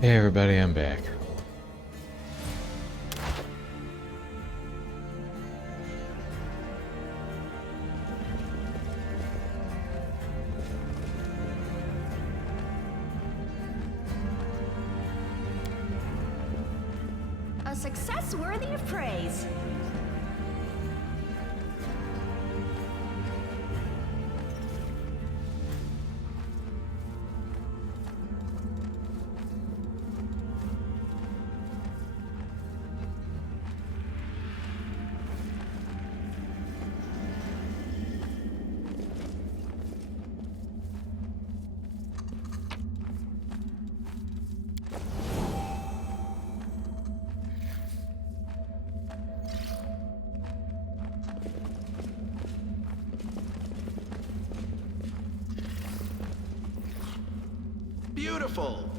Hey everybody, I'm back. A success worthy of praise. Beautiful!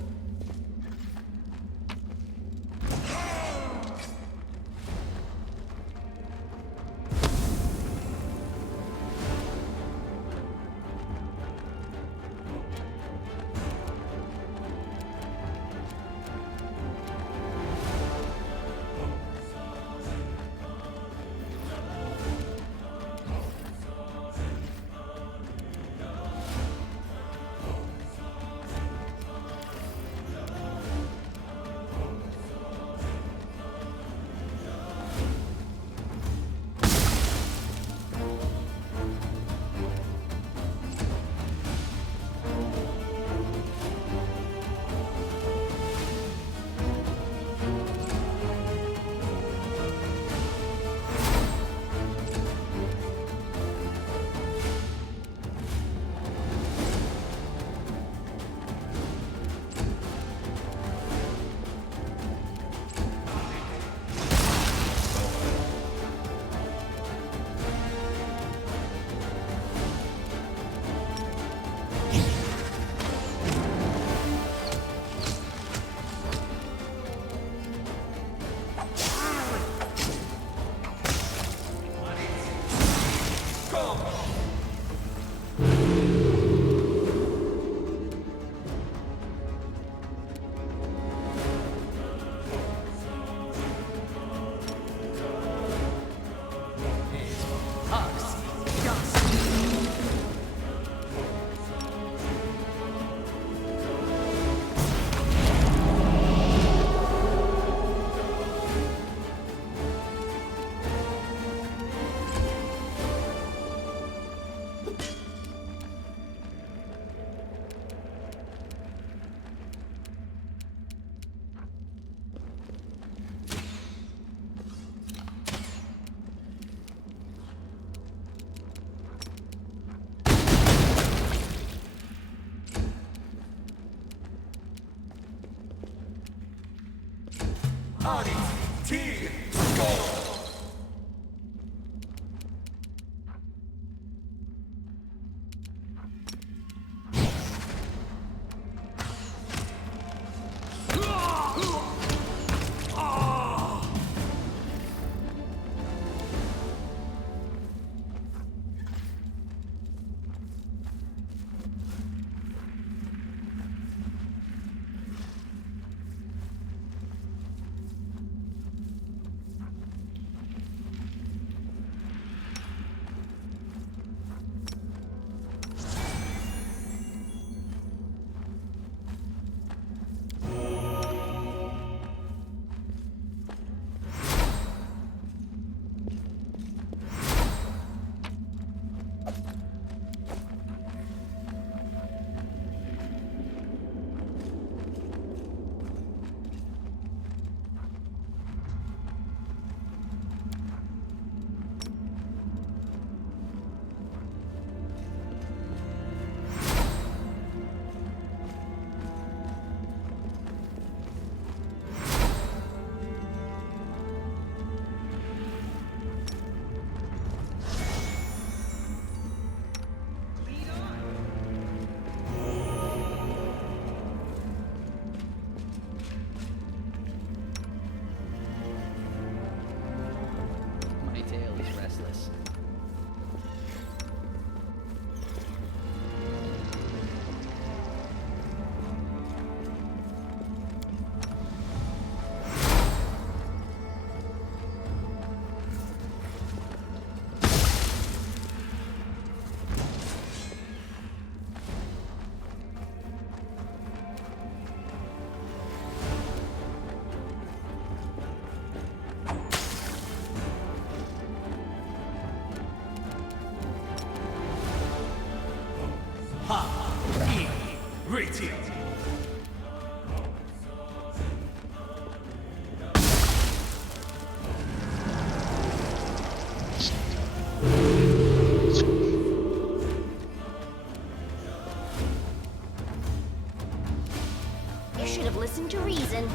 You should have listened to reason.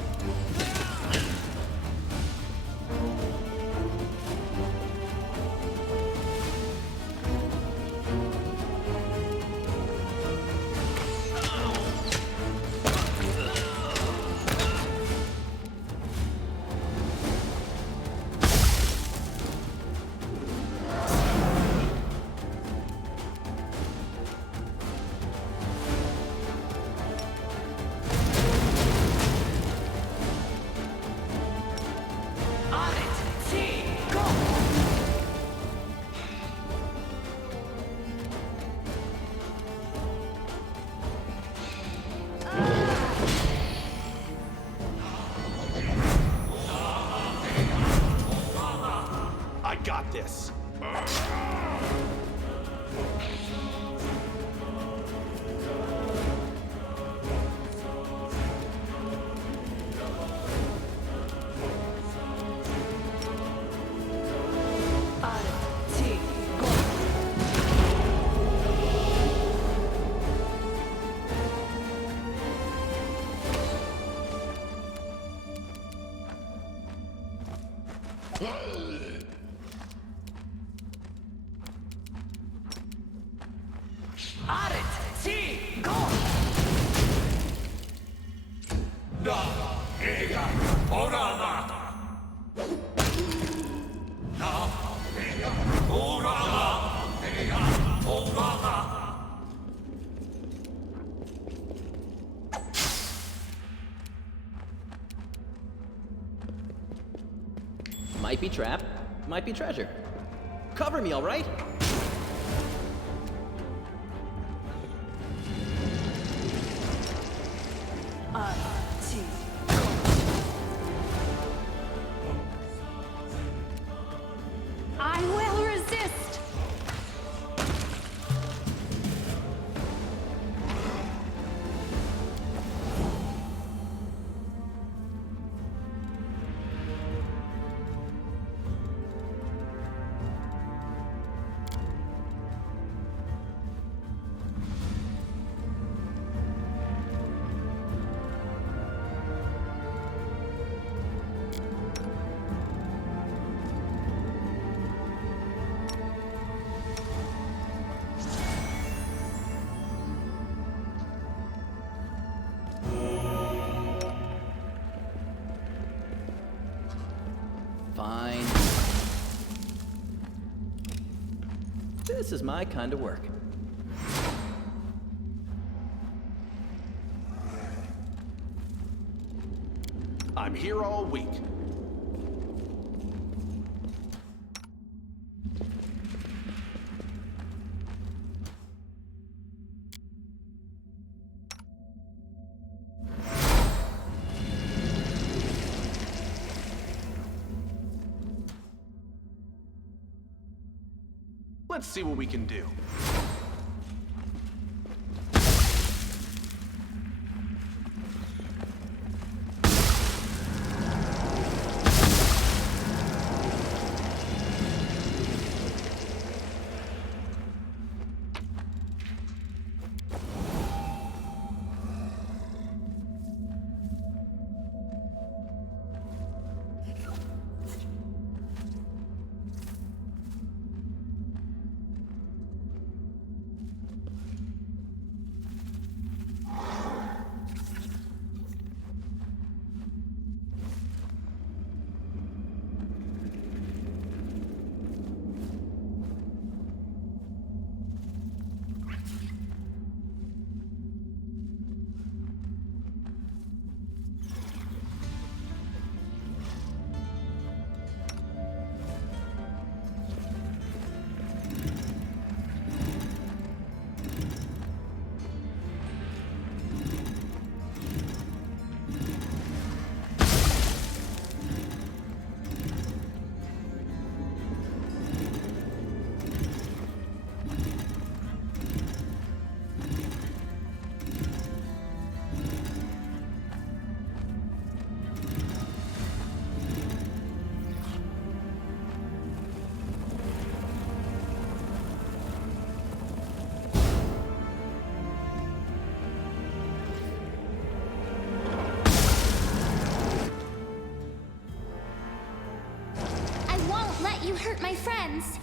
I got this. Might be trap, might be treasure. Cover me, all right? I will resist! Fine. This is my kind of work. I'm here all week. Let's see what we can do. my friends.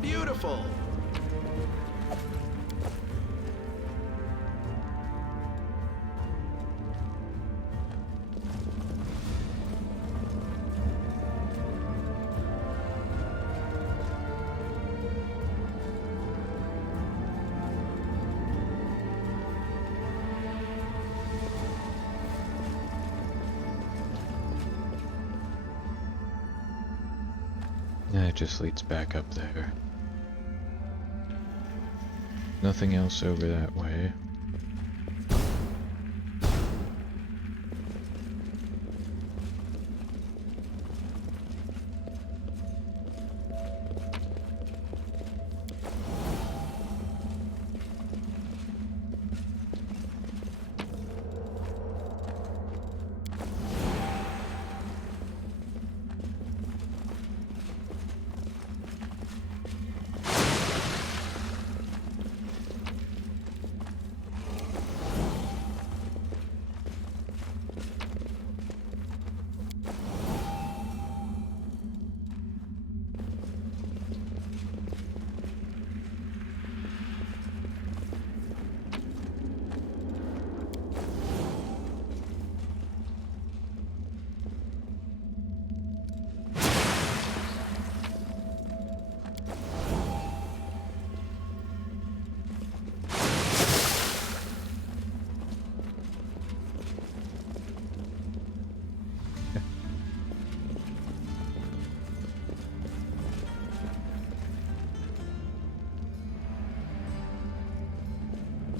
Beautiful. It just leads back up there. Nothing else over that way.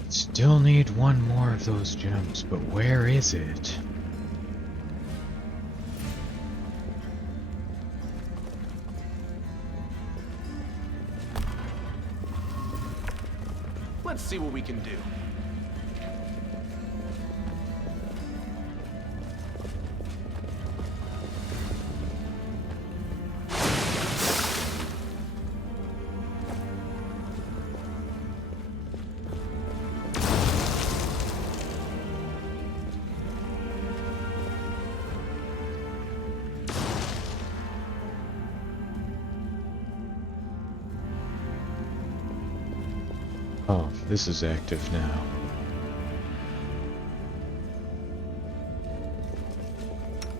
Still need one more of those gems, but where is it? Let's see what we can do. Oh, this is active now.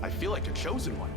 I feel like a chosen one.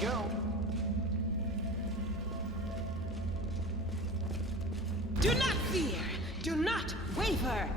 go. Do not fear! Do not waver!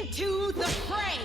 Into the fray!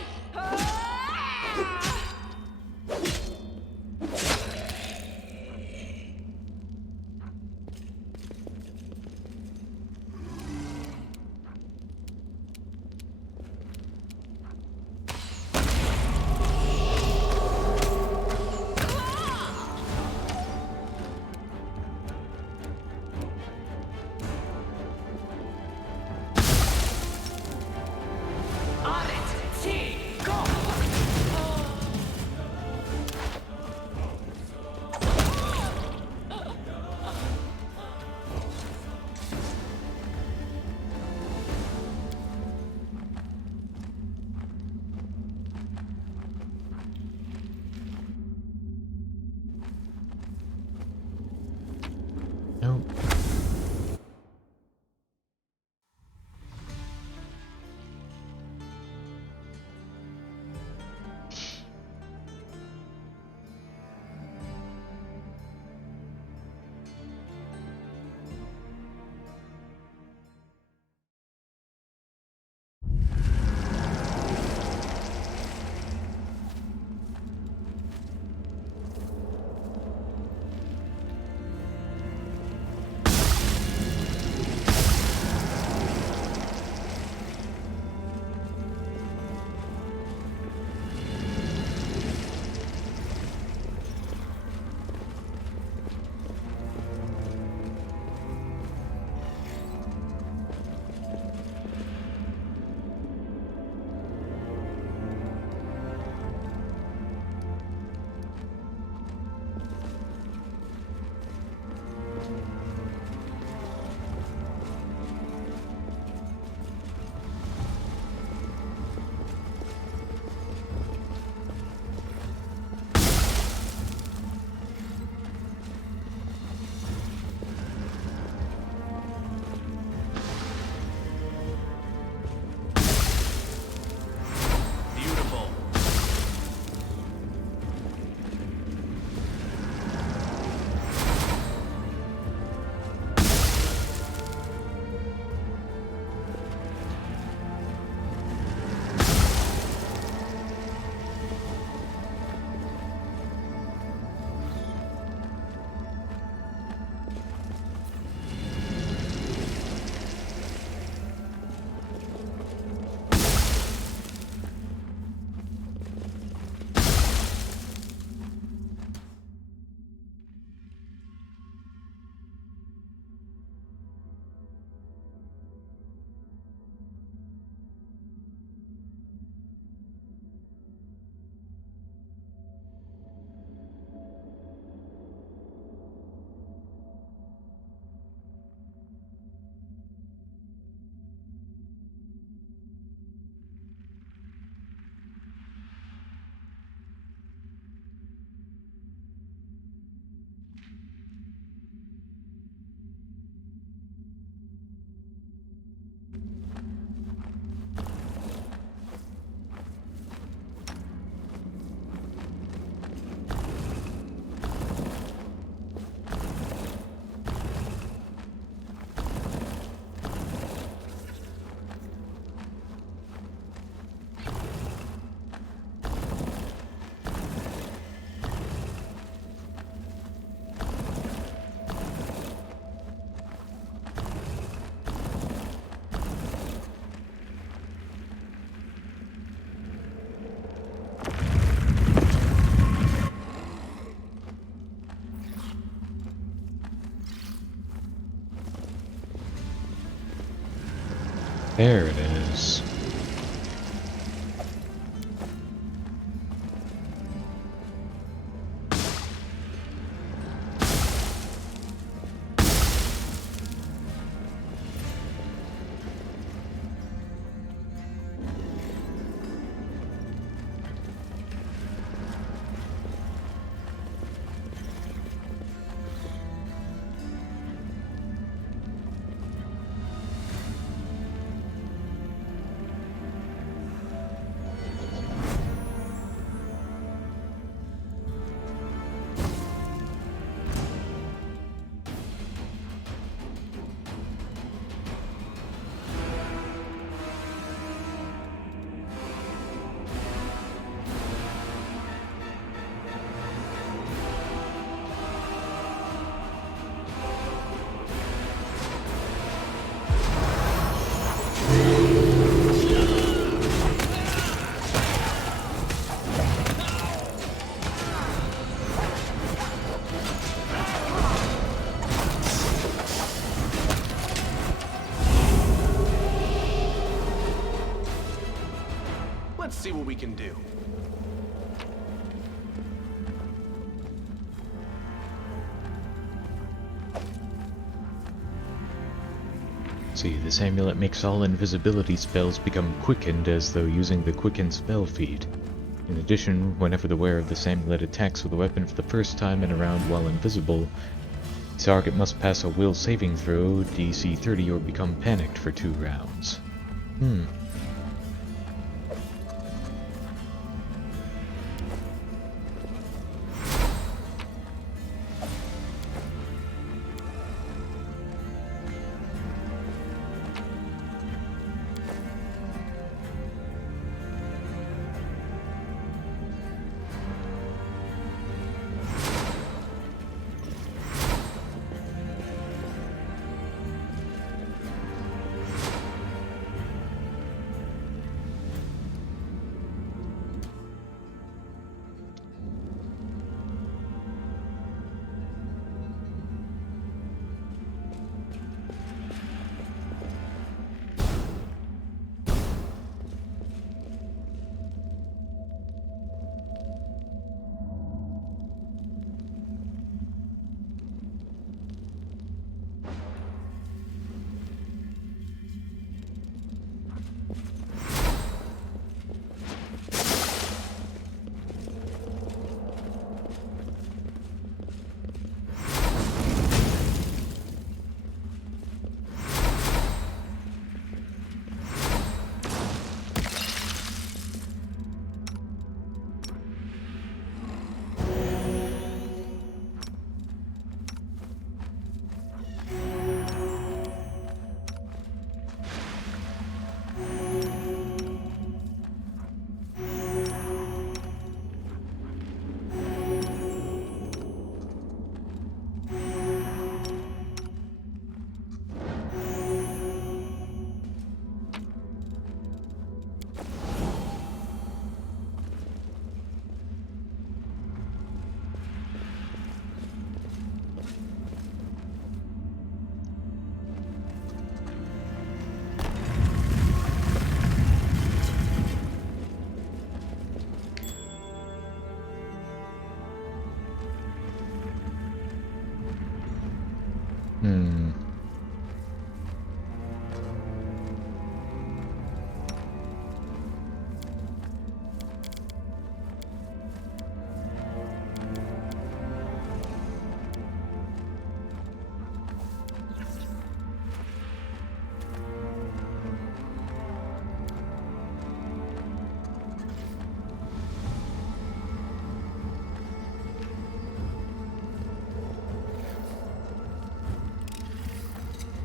There it is. Let's see what we can do. See, this amulet makes all invisibility spells become quickened as though using the quickened spell feed. In addition, whenever the wearer of this amulet attacks with a weapon for the first time in a round while invisible, the target must pass a will saving throw, DC 30, or become panicked for 2 rounds.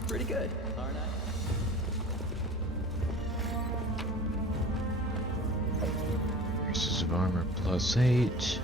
Pretty good, aren't I? Pieces of armor +8.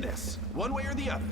Goodness, one way or the other.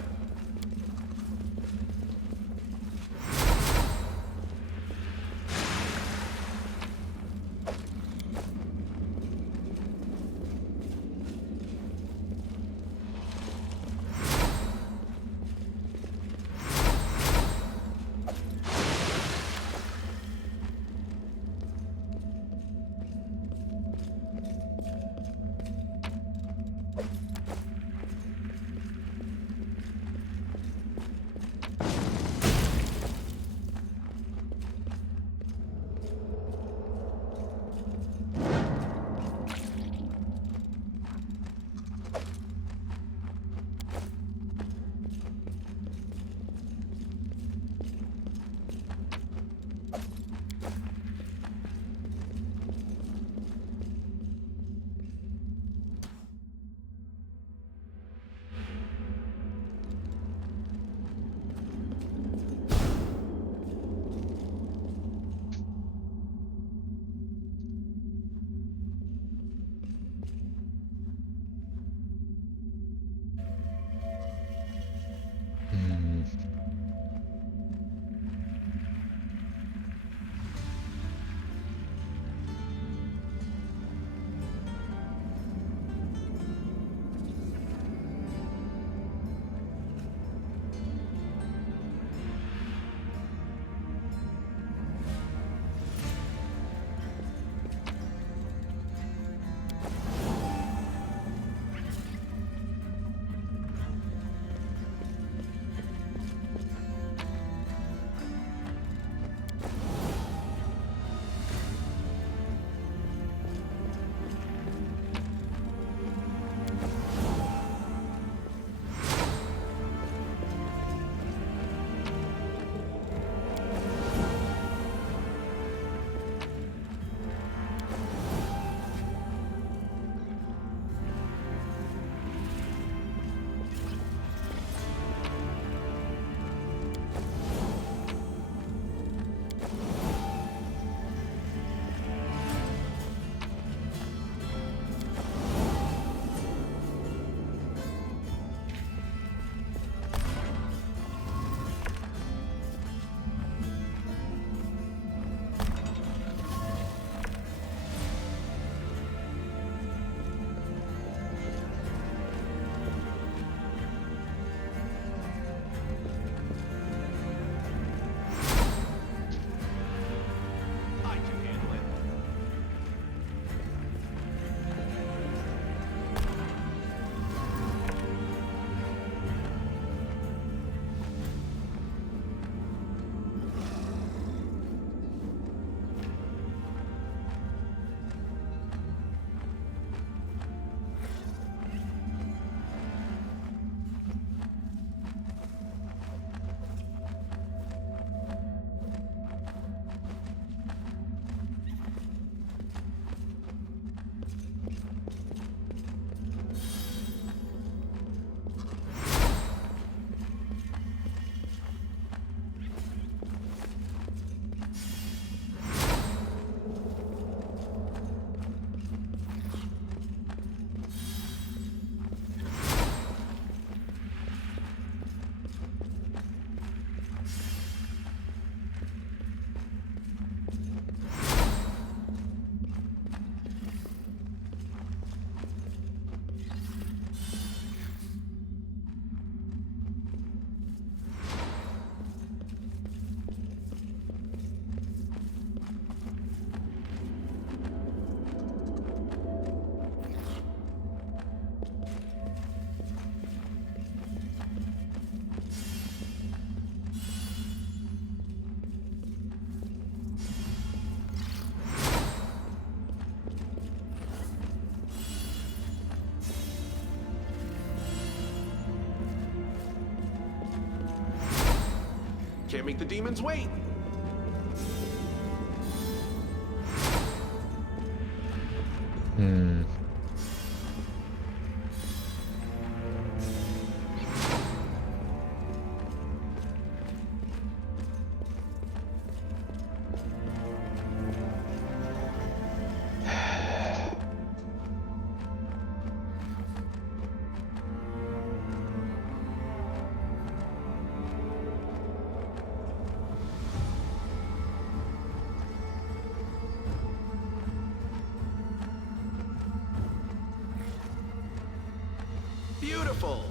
Can't make the demons wait. Beautiful!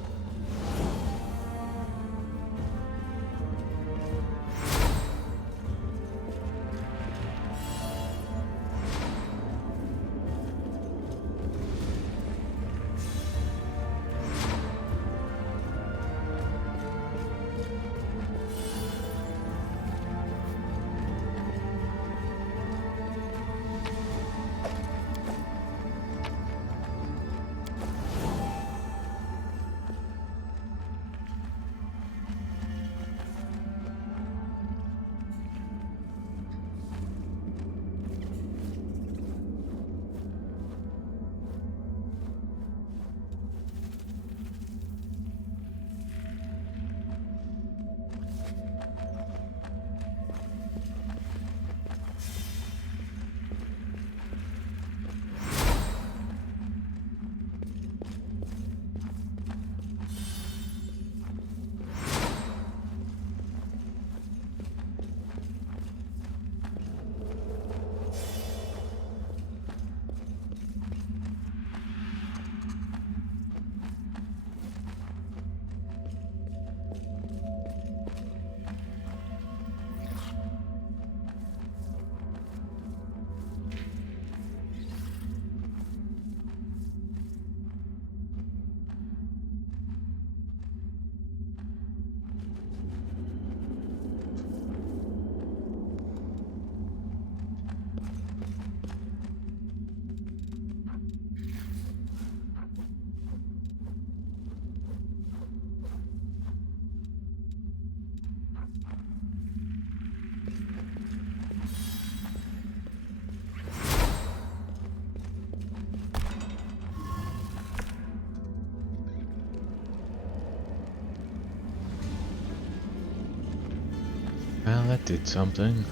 Well, that did something.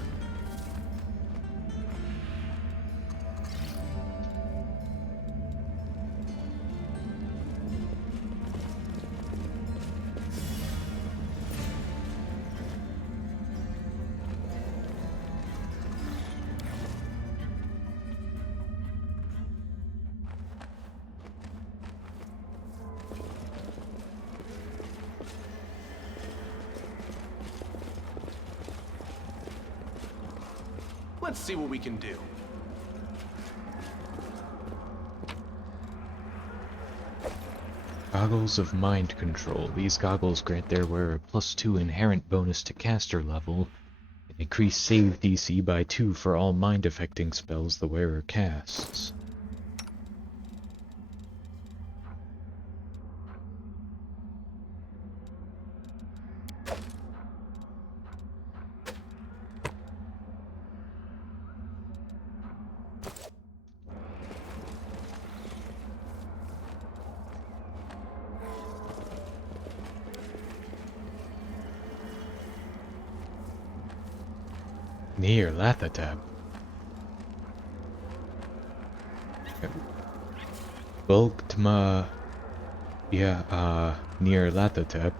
Let's see what we can do. Goggles of Mind Control. These goggles grant their wearer +2 inherent bonus to caster level, and increase save DC by 2 for all mind-affecting spells the wearer casts. Near Lathatab. Bulktma near Lathatab.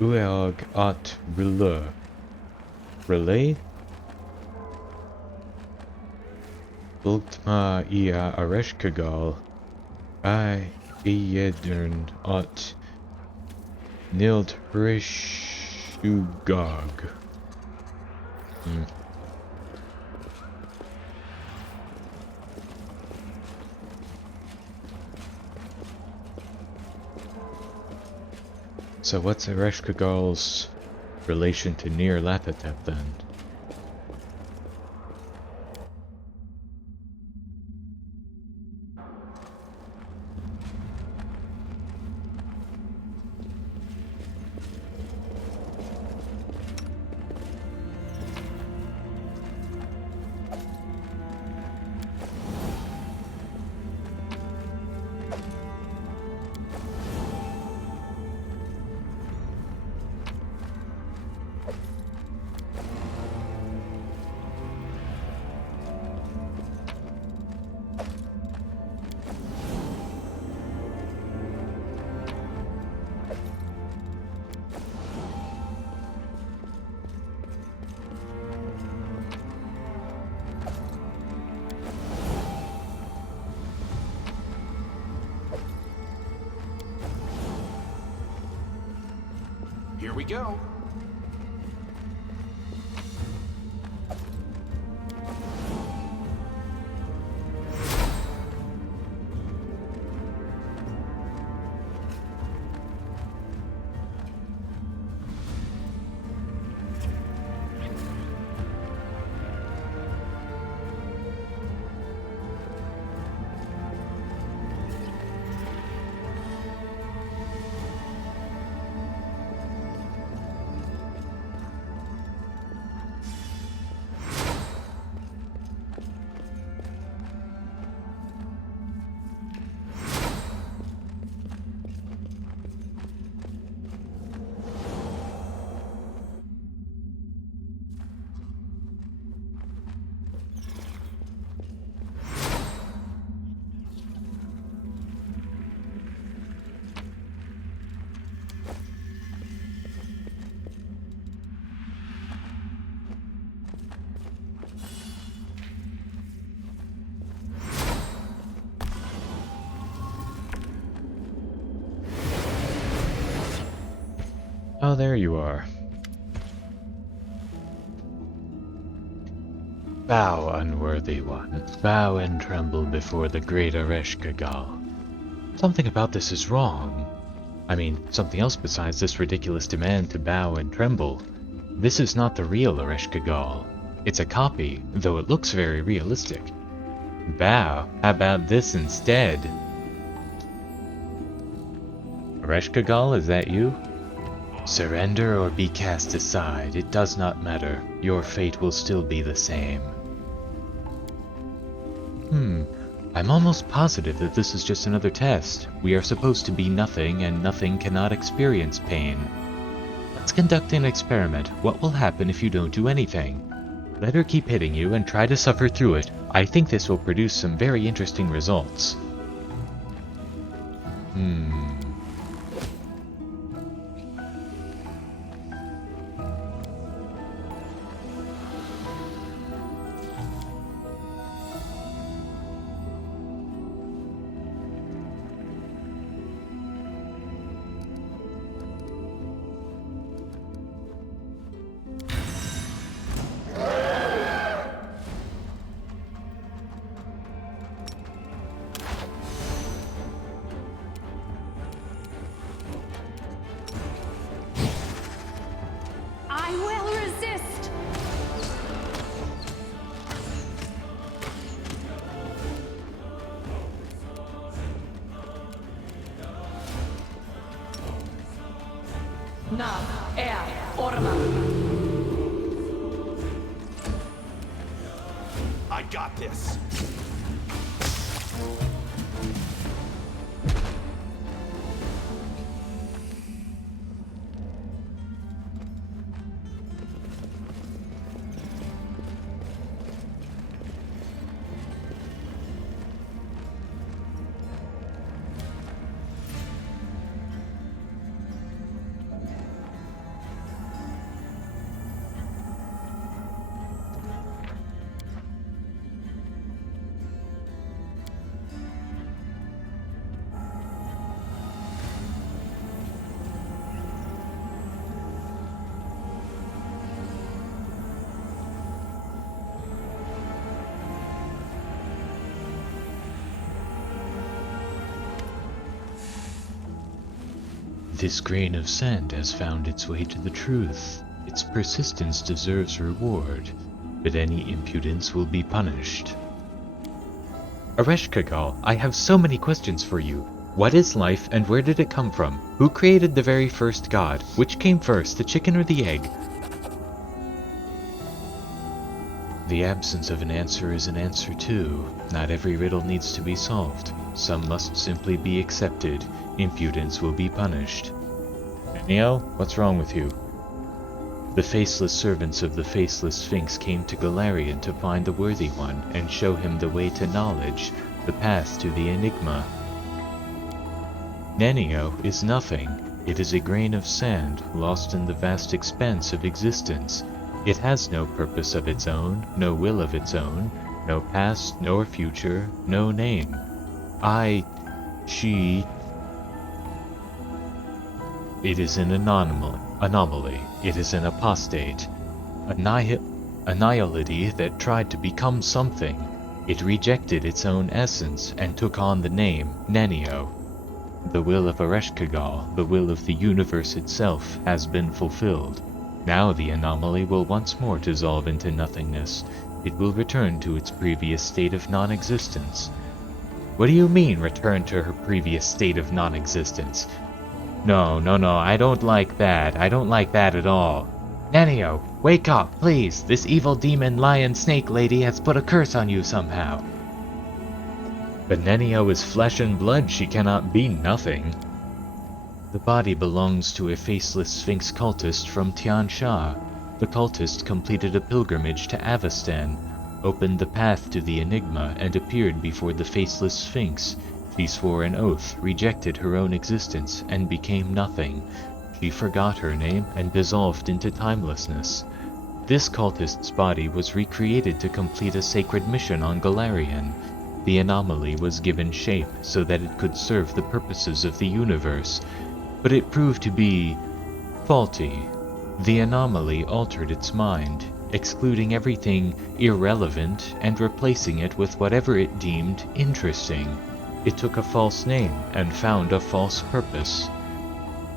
Ueog at Rille. Relay? Bulktma Areshkagal. I Eyedern at Nild Rishugog. So what's Ereshkigal's relation to Near Lathatab then? we go. Oh, there you are. Bow, unworthy one. Bow and tremble before the great Ereshkigal. Something about this is wrong. I mean, something else besides this ridiculous demand to bow and tremble. This is not the real Ereshkigal. It's a copy, though it looks very realistic. Bow, how about this instead? Ereshkigal, is that you? Surrender or be cast aside, it does not matter. Your fate will still be the same. I'm almost positive that this is just another test. We are supposed to be nothing, and nothing cannot experience pain. Let's conduct an experiment. What will happen if you don't do anything? Let her keep hitting you and try to suffer through it. I think this will produce some very interesting results. I will resist! Na, Orma. I got this. This grain of sand has found its way to the truth. Its persistence deserves reward, but any impudence will be punished. Ereshkigal, I have so many questions for you. What is life and where did it come from? Who created the very first god? Which came first, the chicken or the egg? The absence of an answer is an answer too. Not every riddle needs to be solved. Some must simply be accepted. Impudence will be punished. Nenio, what's wrong with you? The faceless servants of the faceless Sphinx came to Galarian to find the worthy one and show him the way to knowledge, the path to the enigma. Nenio is nothing. It is a grain of sand lost in the vast expanse of existence. It has no purpose of its own, no will of its own, no past nor future, no name. She... It is an anomaly. Anomaly. It is an apostate. Annihility that tried to become something. It rejected its own essence and took on the name Nenio. The will of Ereshkigal, the will of the universe itself, has been fulfilled. Now the anomaly will once more dissolve into nothingness. It will return to its previous state of non-existence. What do you mean, return to her previous state of non-existence? No, I don't like that. I don't like that at all. Nenio, wake up, please. This evil demon lion snake lady has put a curse on you somehow. But Nenio is flesh and blood. She cannot be nothing. The body belongs to a faceless Sphinx cultist from Tian Sha. The cultist completed a pilgrimage to Avestan, opened the path to the Enigma, and appeared before the faceless Sphinx. She swore an oath, rejected her own existence, and became nothing. She forgot her name and dissolved into timelessness. This cultist's body was recreated to complete a sacred mission on Galarian. The anomaly was given shape so that it could serve the purposes of the universe, but it proved to be faulty. The anomaly altered its mind, excluding everything irrelevant and replacing it with whatever it deemed interesting. It took a false name and found a false purpose.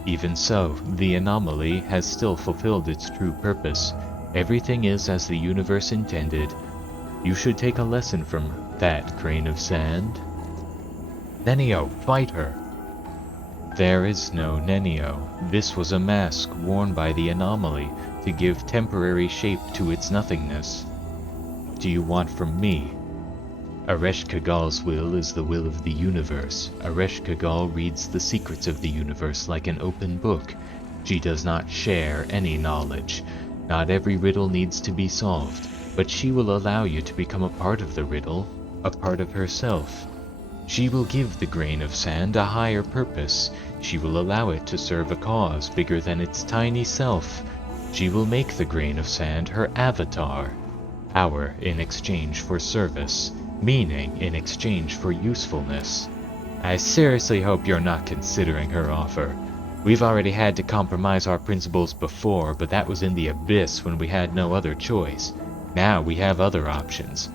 Even so, the anomaly has still fulfilled its true purpose. Everything is as the universe intended. You should take a lesson from that grain of sand. Nenio, fight her! There is no Nenio. This was a mask worn by the anomaly to give temporary shape to its nothingness. What do you want from me? Ereshkigal's will is the will of the universe. Ereshkigal reads the secrets of the universe like an open book. She does not share any knowledge. Not every riddle needs to be solved, but she will allow you to become a part of the riddle, a part of herself. She will give the grain of sand a higher purpose. She will allow it to serve a cause bigger than its tiny self. She will make the grain of sand her avatar. Power in exchange for service. Meaning in exchange for usefulness. I seriously hope you're not considering her offer. We've already had to compromise our principles before, but that was in the abyss when we had no other choice. Now we have other options.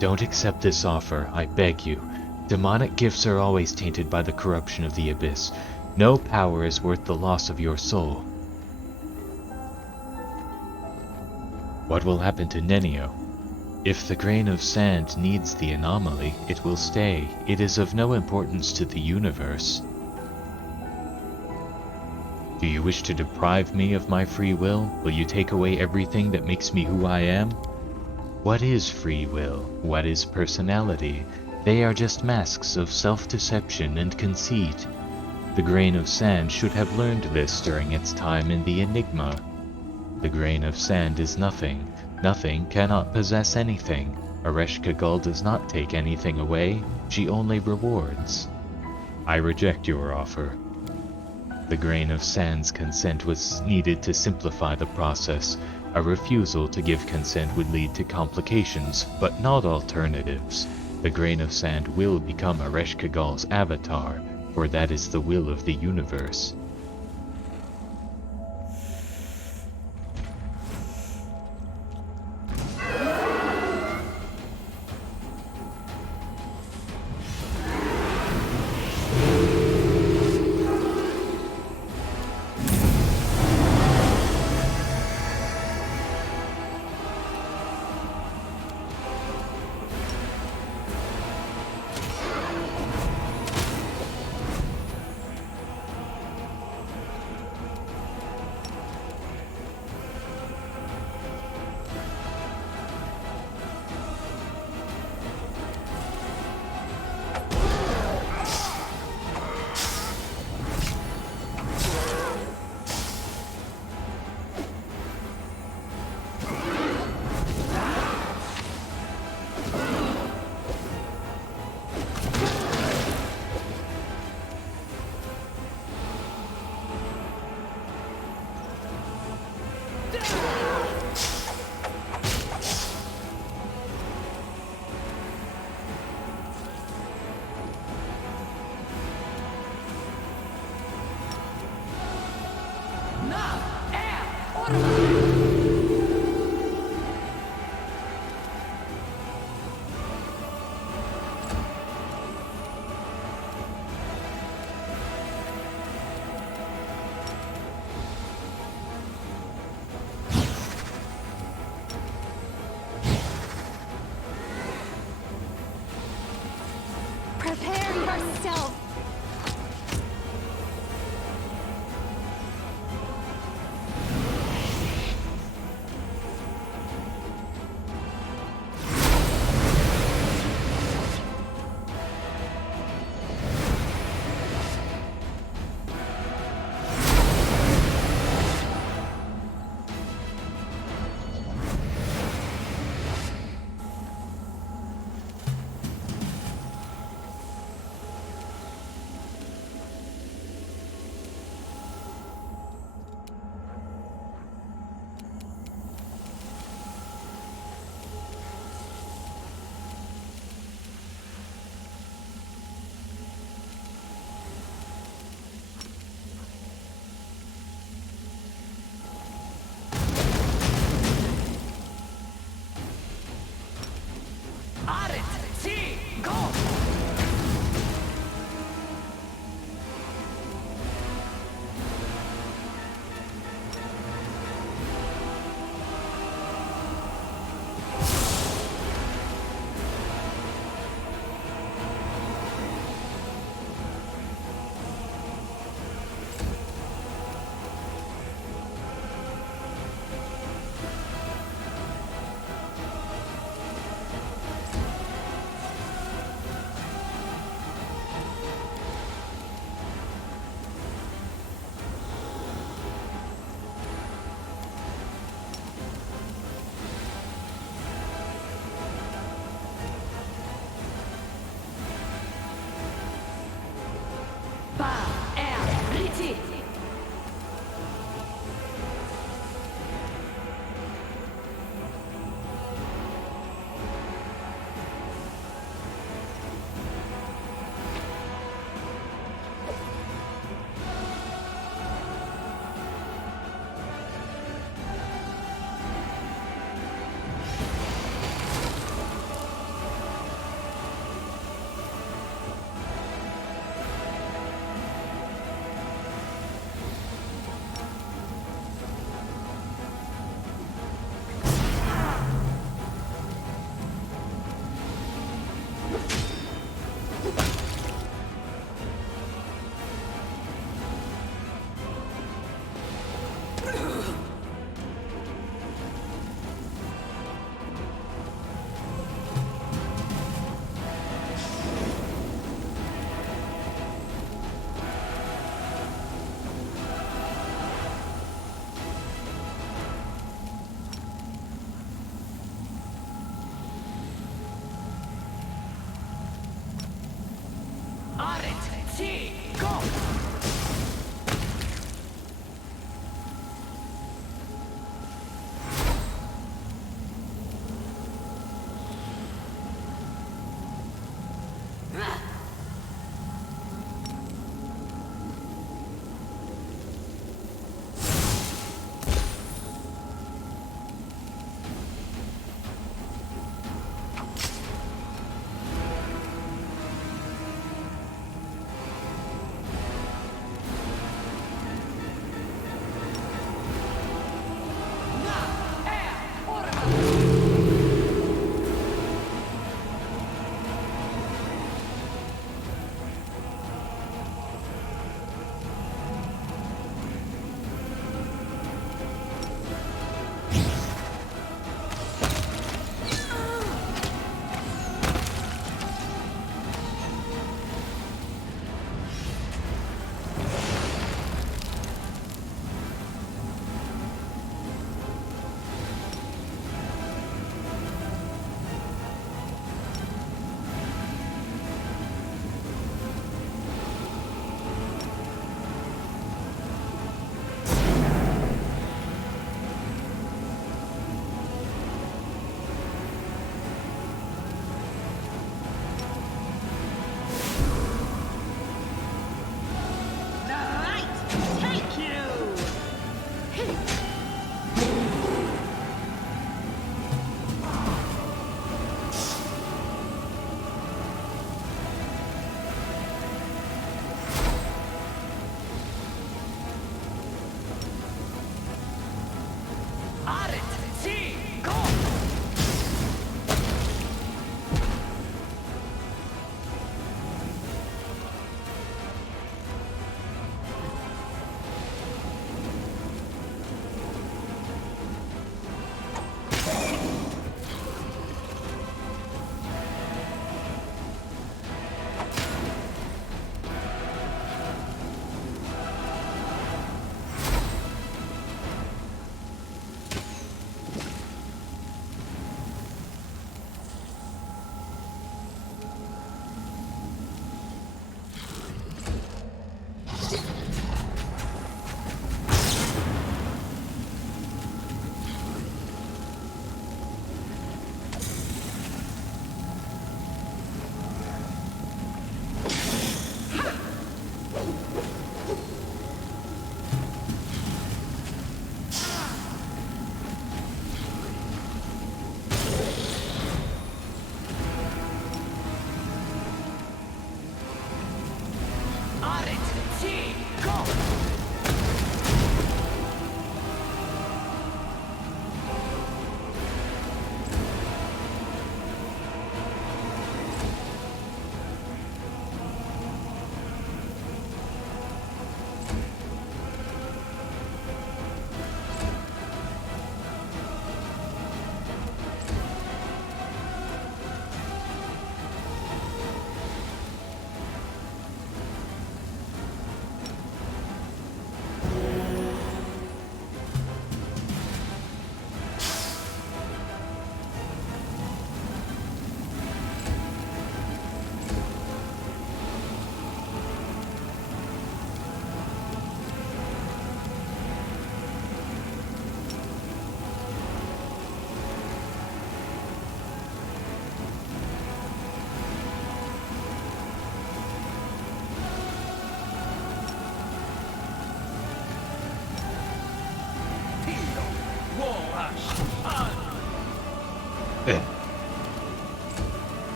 Don't accept this offer, I beg you. Demonic gifts are always tainted by the corruption of the abyss. No power is worth the loss of your soul. What will happen to Nenio? If the grain of sand needs the anomaly, it will stay. It is of no importance to the universe. Do you wish to deprive me of my free will? Will you take away everything that makes me who I am? What is free will? What is personality? They are just masks of self-deception and conceit. The grain of sand should have learned this during its time in the Enigma. The grain of sand is nothing. Nothing cannot possess anything. Ereshkigal does not take anything away, she only rewards. I reject your offer. The grain of sand's consent was needed to simplify the process. A refusal to give consent would lead to complications, but not alternatives. The grain of sand will become Ereshkigal's avatar, for that is the will of the universe. Now, myself.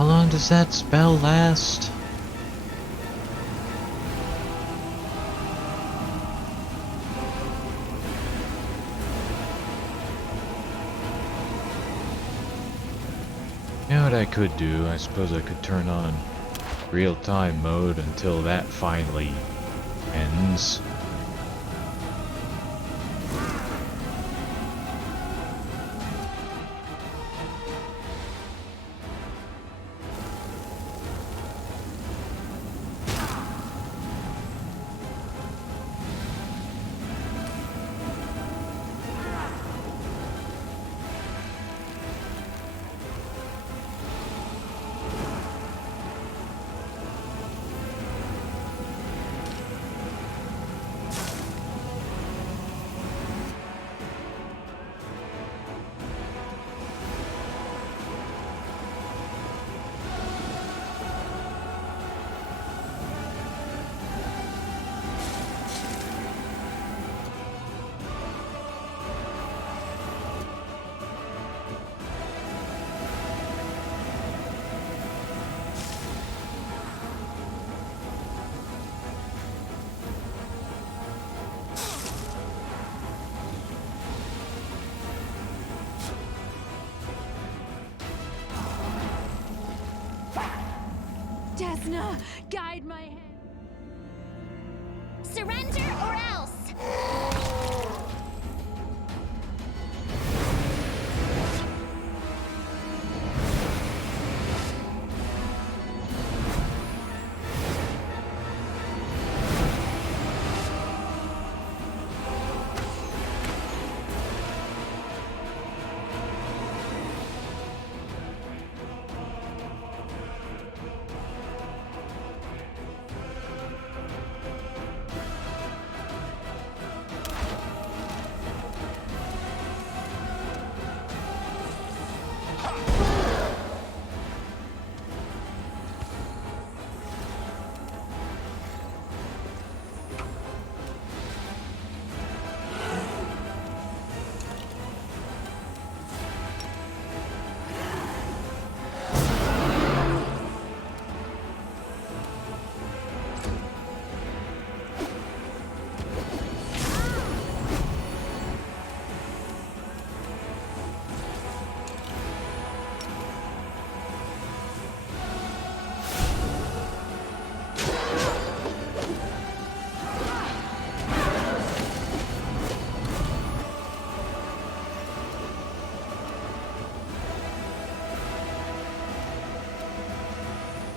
How long does that spell last? You know what I could do? I suppose I could turn on real-time mode until that finally ends. Desna, guide my hand. Surrender or else!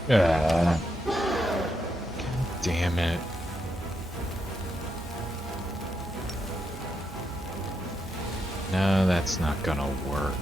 God damn it. No, that's not gonna work.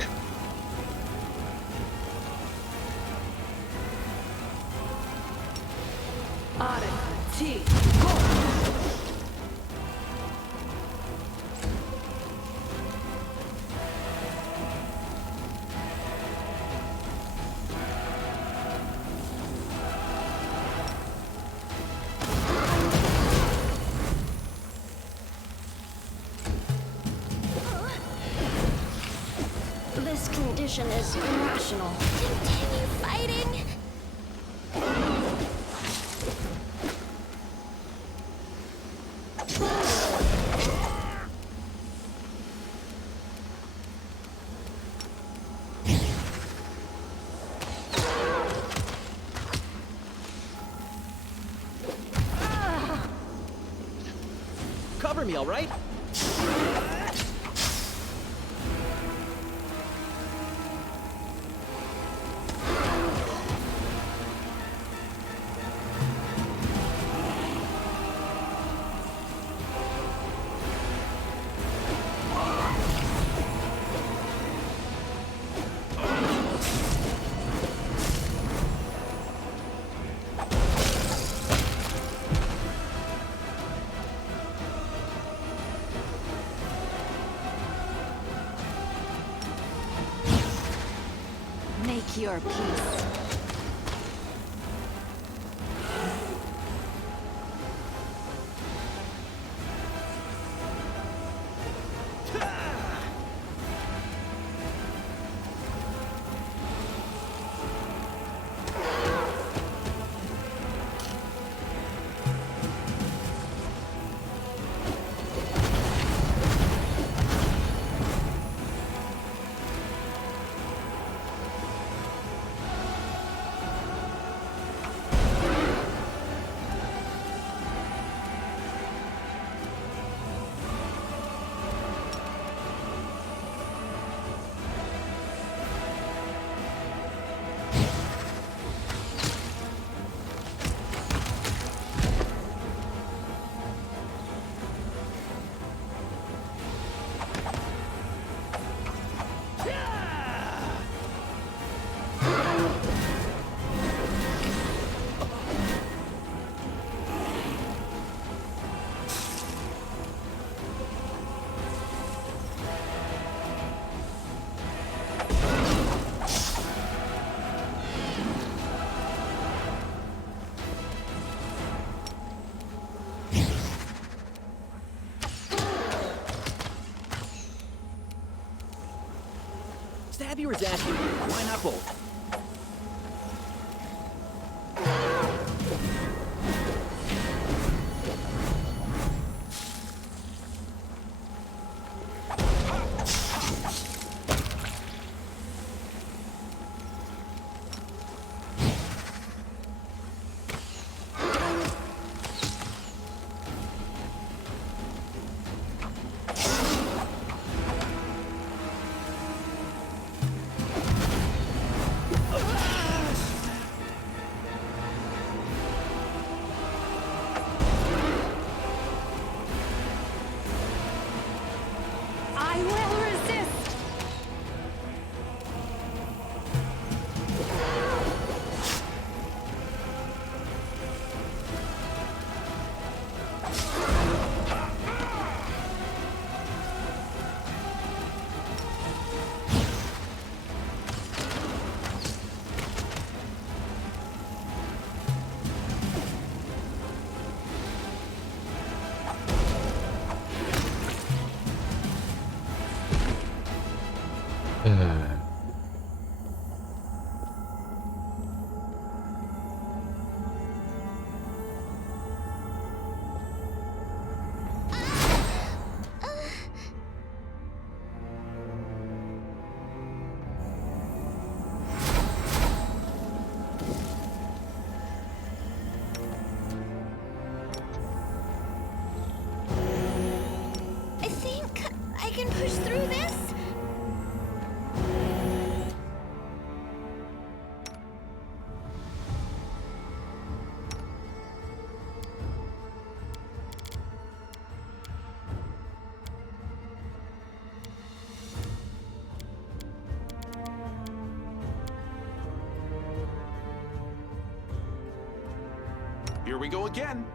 This condition is irrational. Continue fighting! Cover me, all right? Make your peace. stabby or dash you? Why not both? I will resist. I think I can push through this. Here we go again.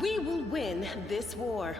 We will win this war.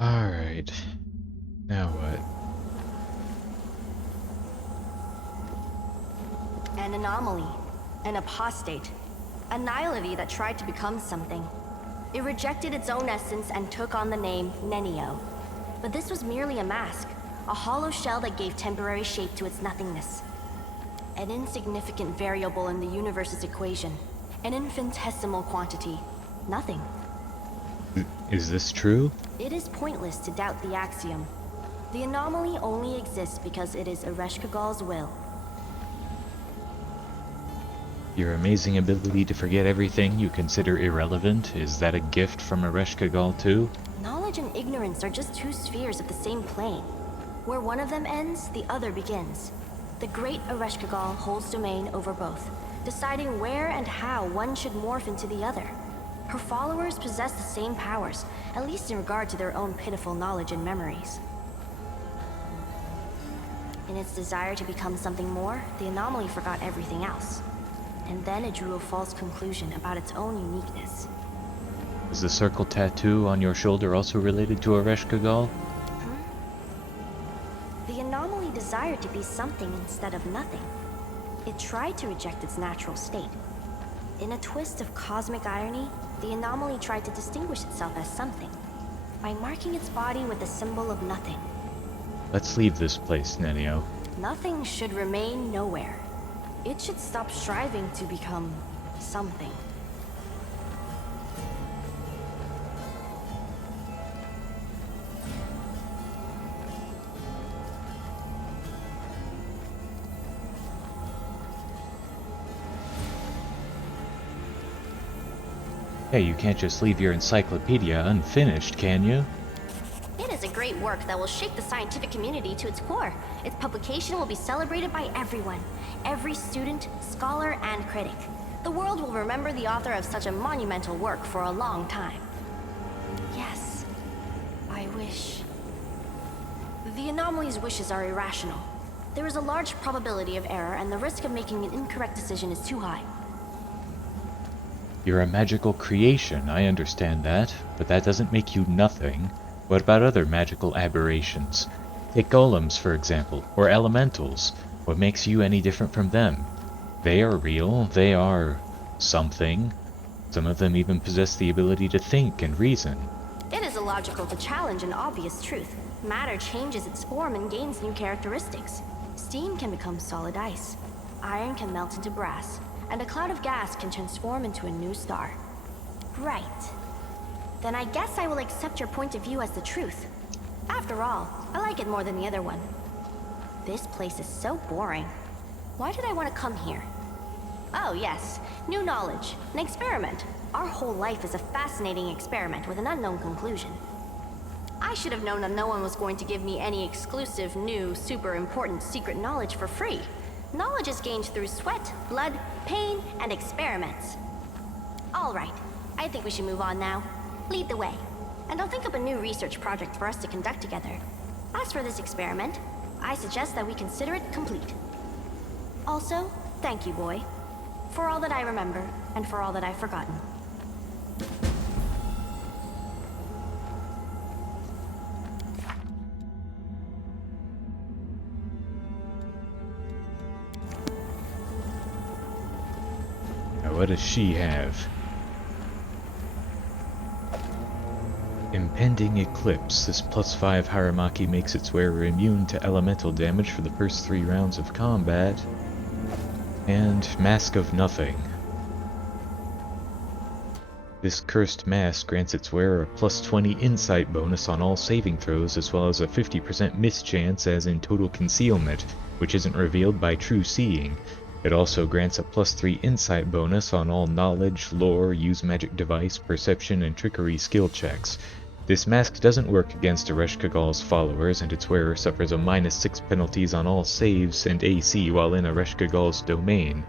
Alright. Now what? An anomaly, an apostate, a nihility that tried to become something. It rejected its own essence and took on the name Nenio. But this was merely a mask, a hollow shell that gave temporary shape to its nothingness. An insignificant variable in the universe's equation, an infinitesimal quantity, nothing. Is this true? It is pointless to doubt the axiom. The anomaly only exists because it is Ereshkigal's will. Your amazing ability to forget everything you consider irrelevant, is that a gift from Ereshkigal too? Knowledge and ignorance are just two spheres of the same plane. Where one of them ends, the other begins. The great Ereshkigal holds domain over both, deciding where and how one should morph into the other. Her followers possess the same powers, at least in regard to their own pitiful knowledge and memories. In its desire to become something more, the anomaly forgot everything else. And then it drew a false conclusion about its own uniqueness. Is the circle tattoo on your shoulder also related to Ereshkigal? The anomaly desired to be something instead of nothing. It tried to reject its natural state. In a twist of cosmic irony, the anomaly tried to distinguish itself as something, by marking its body with the symbol of nothing. Let's leave this place, Nenio. Nothing should remain nowhere. It should stop striving to become something. Hey, you can't just leave your encyclopedia unfinished, can you? It is a great work that will shake the scientific community to its core. Its publication will be celebrated by everyone. Every student, scholar, and critic. The world will remember the author of such a monumental work for a long time. Yes, I wish. The anomaly's wishes are irrational. There is a large probability of error, and the risk of making an incorrect decision is too high. You're a magical creation, I understand that, but that doesn't make you nothing. What about other magical aberrations? Take golems, for example, or elementals. What makes you any different from them? They are real, they are something. Some of them even possess the ability to think and reason. It is illogical to challenge an obvious truth. Matter changes its form and gains new characteristics. Steam can become solid ice. Iron can melt into brass. And a cloud of gas can transform into a new star. Right. Then I guess I will accept your point of view as the truth. After all, I like it more than the other one. This place is so boring. Why did I want to come here? Oh yes, new knowledge, an experiment. Our whole life is a fascinating experiment with an unknown conclusion. I should have known that no one was going to give me any exclusive, new, super important secret knowledge for free. Knowledge is gained through sweat, blood, pain, and experiments. All right, I think we should move on now. Lead the way, and I'll think up a new research project for us to conduct together. As for this experiment, I suggest that we consider it complete. Also, thank you, boy, for all that I remember, and for all that I've forgotten. What does she have? Impending Eclipse. This +5 Haramaki makes its wearer immune to elemental damage for the first 3 rounds of combat. And Mask of Nothing. This cursed mask grants its wearer a +20 insight bonus on all saving throws, as well as a 50% miss chance as in total concealment, which isn't revealed by true seeing. It also grants a +3 insight bonus on all knowledge, lore, use magic device, perception, and trickery skill checks. This mask doesn't work against Ereshkigal's followers, and its wearer suffers a -6 penalties on all saves and AC while in Ereshkigal's domain.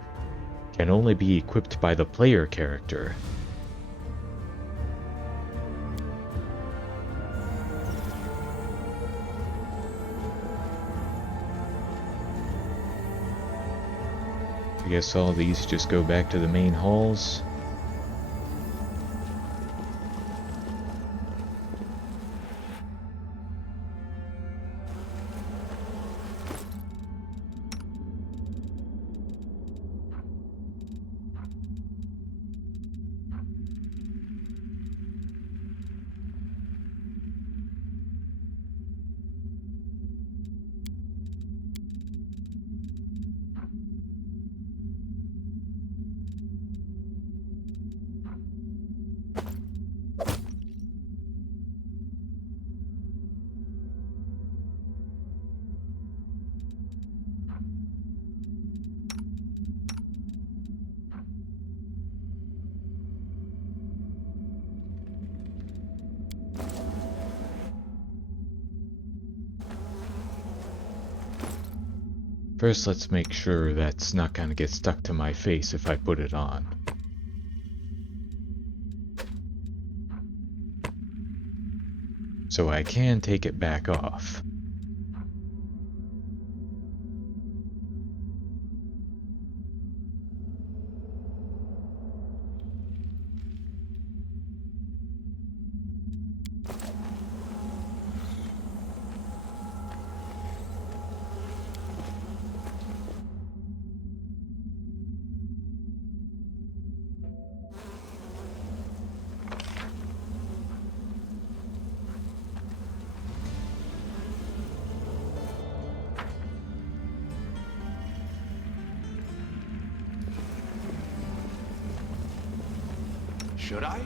Can only be equipped by the player character. I guess all these just go back to the main halls. First, let's make sure that's not gonna get stuck to my face if I put it on. So I can take it back off. Should I?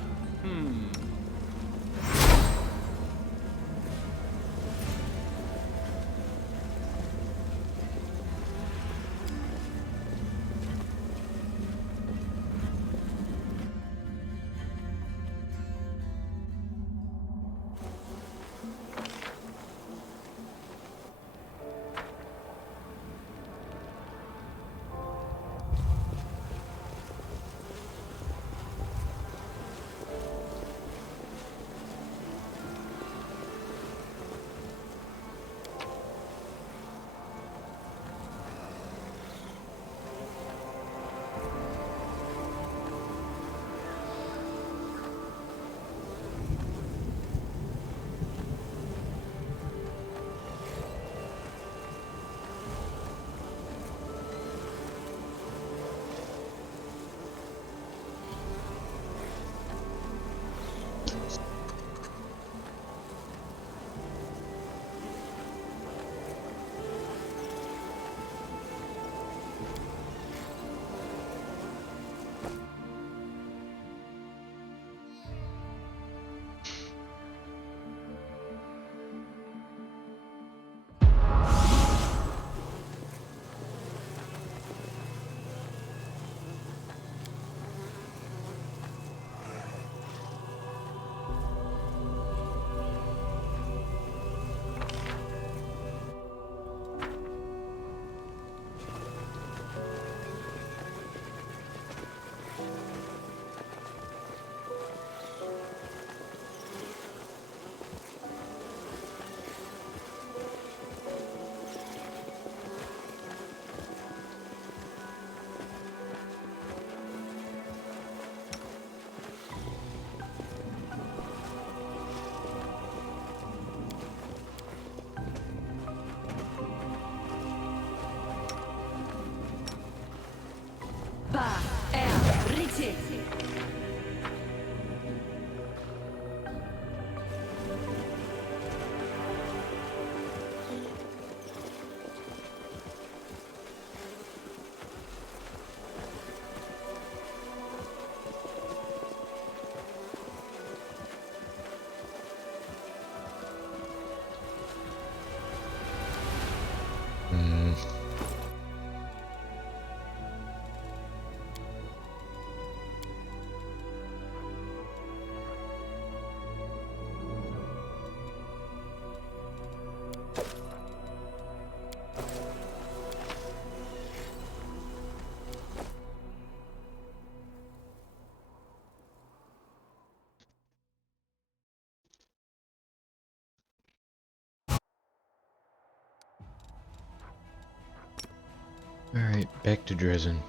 Alright, back to Dresden.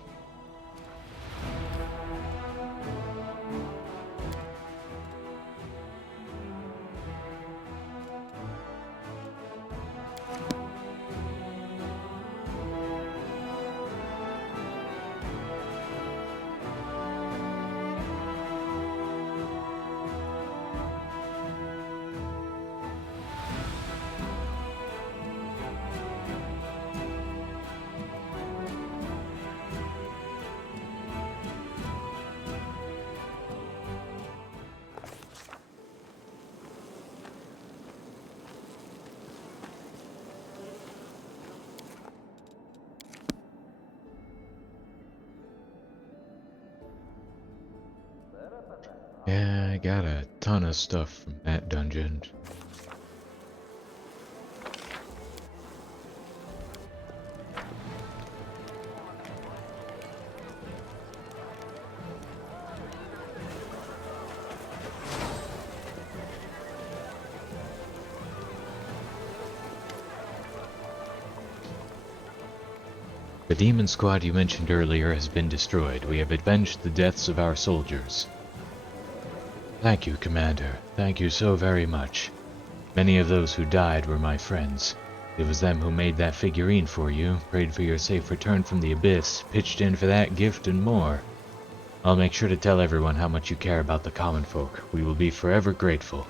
Yeah, I got a ton of stuff from that dungeon. The demon squad you mentioned earlier has been destroyed. We have avenged the deaths of our soldiers. Thank you, Commander. Thank you so very much. Many of those who died were my friends. It was them who made that figurine for you, prayed for your safe return from the abyss, pitched in for that gift and more. I'll make sure to tell everyone how much you care about the common folk. We will be forever grateful.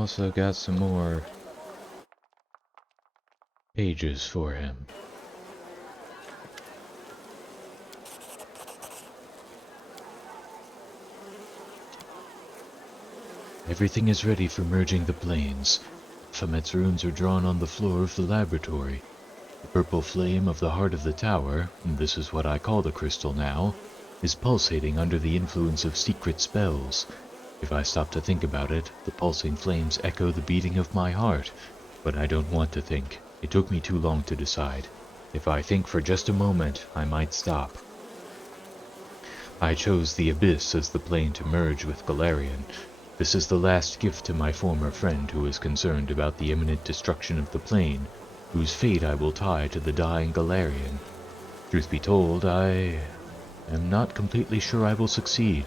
Also got some more pages for him. Everything is ready for merging the planes. Baphomet's runes are drawn on the floor of the laboratory. The purple flame of the heart of the tower, and this is what I call the crystal now, is pulsating under the influence of secret spells. If I stop to think about it, the pulsing flames echo the beating of my heart, but I don't want to think. It took me too long to decide. If I think for just a moment, I might stop. I chose the Abyss as the plane to merge with Galarian. This is the last gift to my former friend who is concerned about the imminent destruction of the plane, whose fate I will tie to the dying Galarian. Truth be told, I am not completely sure I will succeed.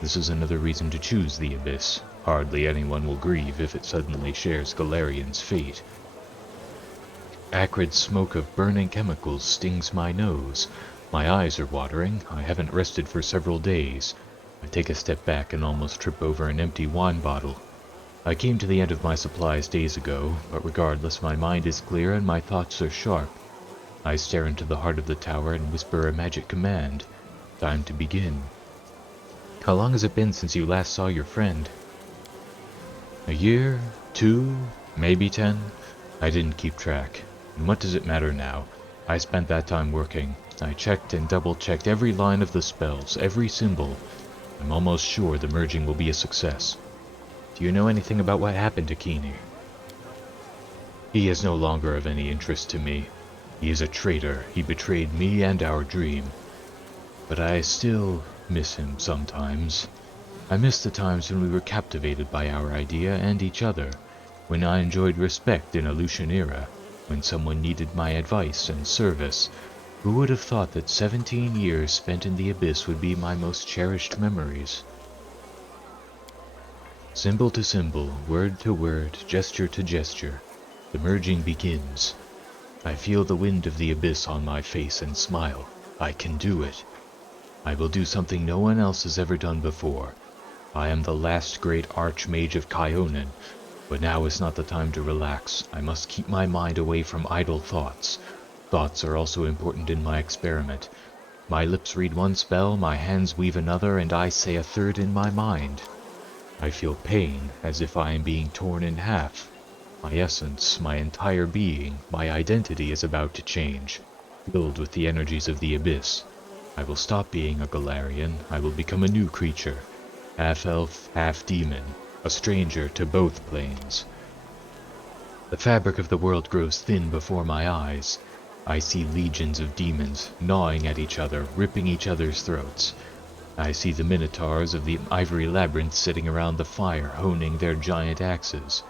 This is another reason to choose the Abyss. Hardly anyone will grieve if it suddenly shares Galarian's fate. Acrid smoke of burning chemicals stings my nose. My eyes are watering. I haven't rested for several days. I take a step back and almost trip over an empty wine bottle. I came to the end of my supplies days ago, but regardless, my mind is clear and my thoughts are sharp. I stare into the heart of the tower and whisper a magic command. Time to begin. How long has it been since you last saw your friend? A year? 2? Maybe 10? I didn't keep track. And what does it matter now? I spent that time working. I checked and double-checked every line of the spells, every symbol. I'm almost sure the merging will be a success. Do you know anything about what happened to Kini? He is no longer of any interest to me. He is a traitor. He betrayed me and our dream. But I still miss him sometimes. I miss the times when we were captivated by our idea and each other, when I enjoyed respect in a Lucian era, when someone needed my advice and service. Who would have thought that 17 years spent in the Abyss would be my most cherished memories? Symbol to symbol, word to word, gesture to gesture, the merging begins. I feel the wind of the Abyss on my face and smile. I can do it. I will do something no one else has ever done before. I am the last great archmage of Kyonin, but now is not the time to relax. I must keep my mind away from idle thoughts. Thoughts are also important in my experiment. My lips read one spell, my hands weave another, and I say a third in my mind. I feel pain, as if I am being torn in half. My essence, my entire being, my identity is about to change, filled with the energies of the Abyss. I will stop being a Galarian. I will become a new creature, half-elf, half-demon, a stranger to both planes. The fabric of the world grows thin before my eyes. I see legions of demons gnawing at each other, ripping each other's throats. I see the minotaurs of the ivory labyrinth sitting around the fire, honing their giant axes.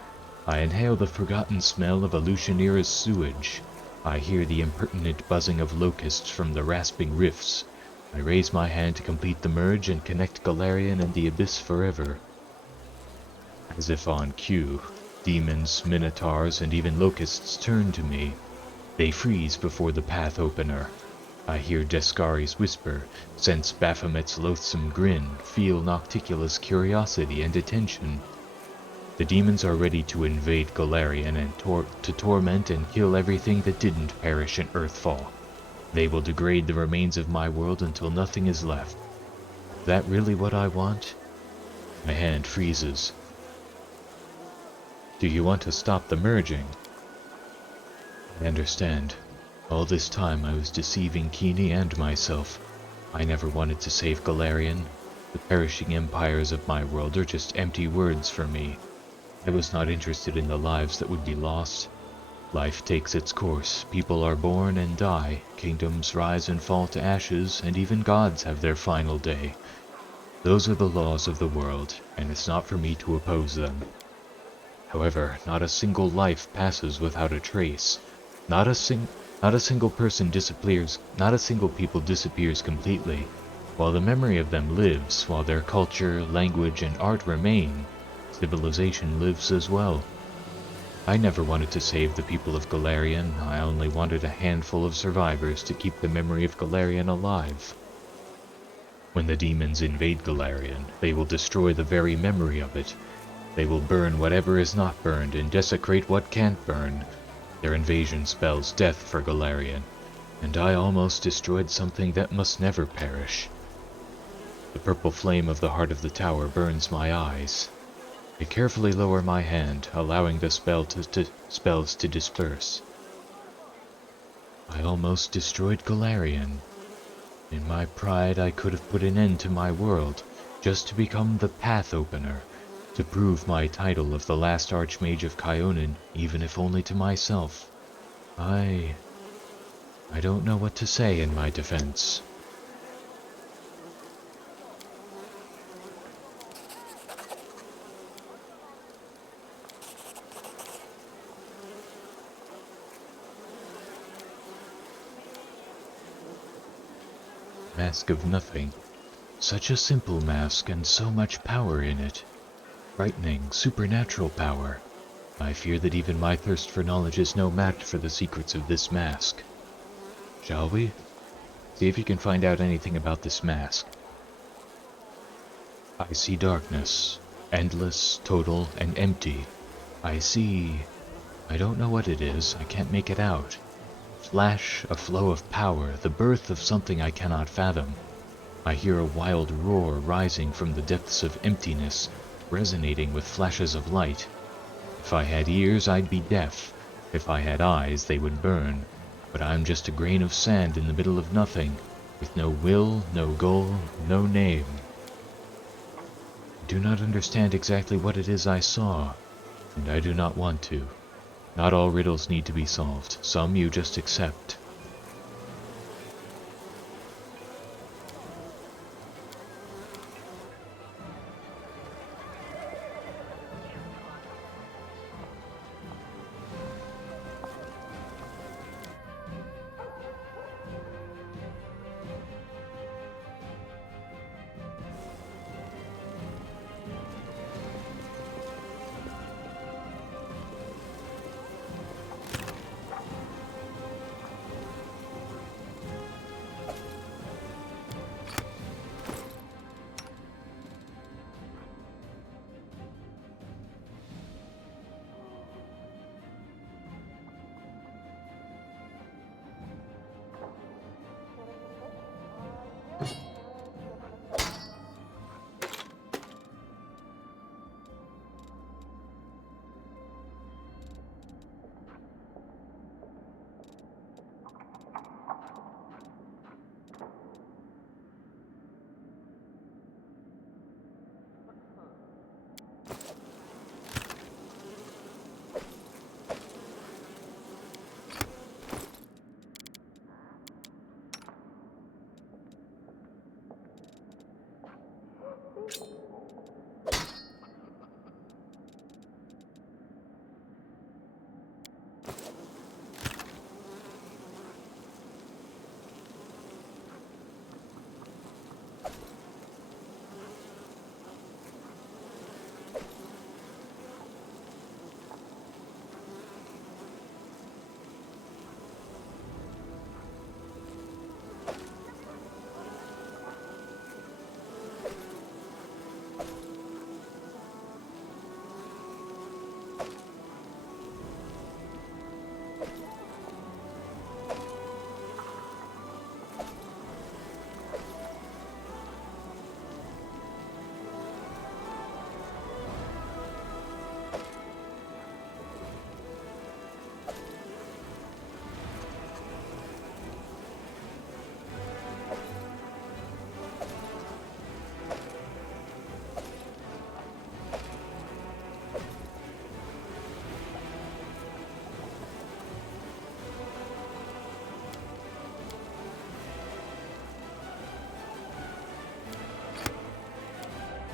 I inhale the forgotten smell of a Lucian era's sewage. I hear the impertinent buzzing of locusts from the rasping rifts. I raise my hand to complete the merge and connect Galarian and the Abyss forever. As if on cue, demons, minotaurs, and even locusts turn to me. They freeze before the path opener. I hear Descari's whisper, sense Baphomet's loathsome grin, feel Nocticula's curiosity and attention. The demons are ready to invade Galarian and to torment and kill everything that didn't perish in Earthfall. They will degrade the remains of my world until nothing is left. Is that really what I want? My hand freezes. Do you want to stop the merging? I understand. All this time I was deceiving Kini and myself. I never wanted to save Galarian. The perishing empires of my world are just empty words for me. I was not interested in the lives that would be lost. Life takes its course. People are born and die. Kingdoms rise and fall to ashes, and even gods have their final day. Those are the laws of the world, and it's not for me to oppose them. However, not a single life passes without a trace. Not a single person disappears. Not a single people disappears completely. While the memory of them lives, while their culture, language, and art remain, civilization lives as well. I never wanted to save the people of Galarian. I only wanted a handful of survivors to keep the memory of Galarian alive. When the demons invade Galarian, they will destroy the very memory of it. They will burn whatever is not burned and desecrate what can't burn. Their invasion spells death for Golarion, and I almost destroyed something that must never perish. The purple flame of the heart of the tower burns my eyes. I carefully lower my hand, allowing the spells to disperse. I almost destroyed Golarion. In my pride, I could have put an end to my world, just to become the Path Opener, to prove my title of the last Archmage of Kyonin, even if only to myself. I don't know what to say in my defense. Mask of Nothing. Such a simple mask and so much power in it. Frightening, supernatural power. I fear that even my thirst for knowledge is no match for the secrets of this mask. Shall we? See if you can find out anything about this mask. I see darkness. Endless, total, and empty. I don't know what it is. I can't make it out. Flash, a flow of power, the birth of something I cannot fathom. I hear a wild roar rising from the depths of emptiness, resonating with flashes of light. If I had ears, I'd be deaf. If I had eyes, they would burn. But I'm just a grain of sand in the middle of nothing, with no will, no goal, no name. I do not understand exactly what it is I saw, and I do not want to. Not all riddles need to be solved. Some you just accept.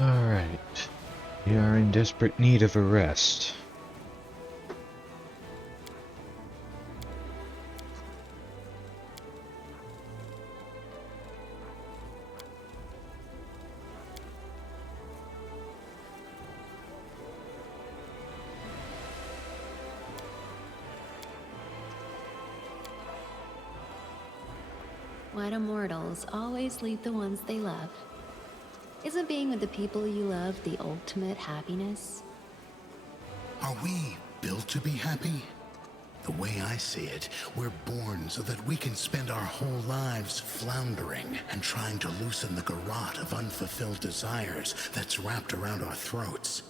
Alright. We are in desperate need of a rest. Why do mortals always leave the ones they love? Isn't being with the people you love the ultimate happiness? Are we built to be happy? The way I see it, we're born so that we can spend our whole lives floundering and trying to loosen the garrote of unfulfilled desires that's wrapped around our throats.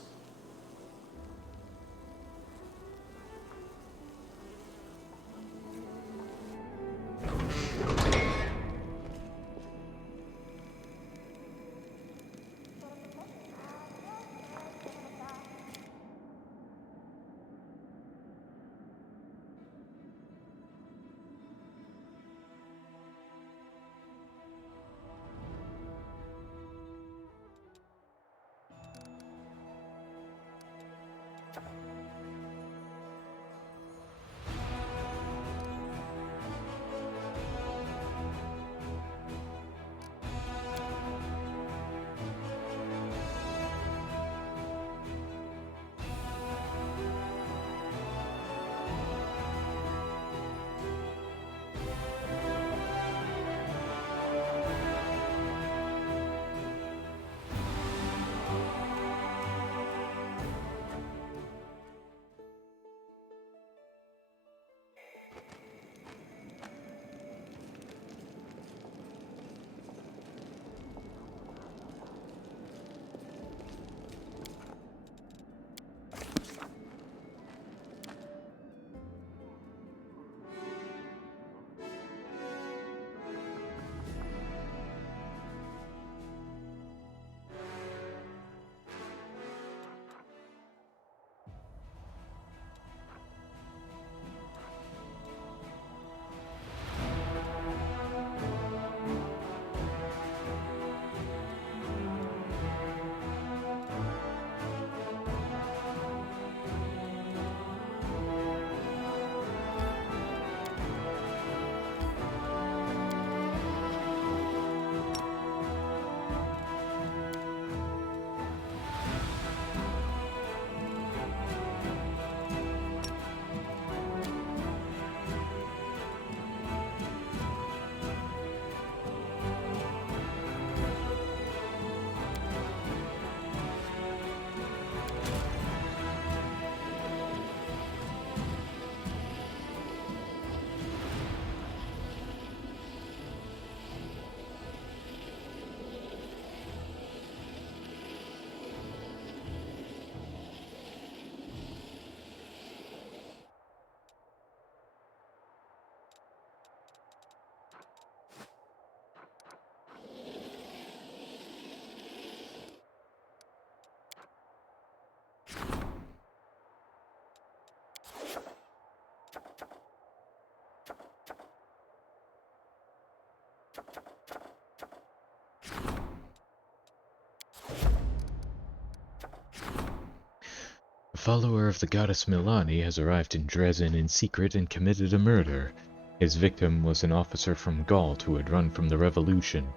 A follower of the goddess Milani has arrived in Dresden in secret and committed a murder. His victim was an officer from Gault who had run from the revolution.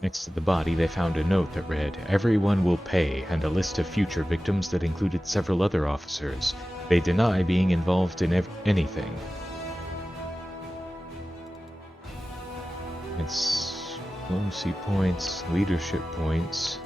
Next to the body they found a note that read, "Everyone will pay," and a list of future victims that included several other officers. They deny being involved in anything. It's diplomacy points, leadership points.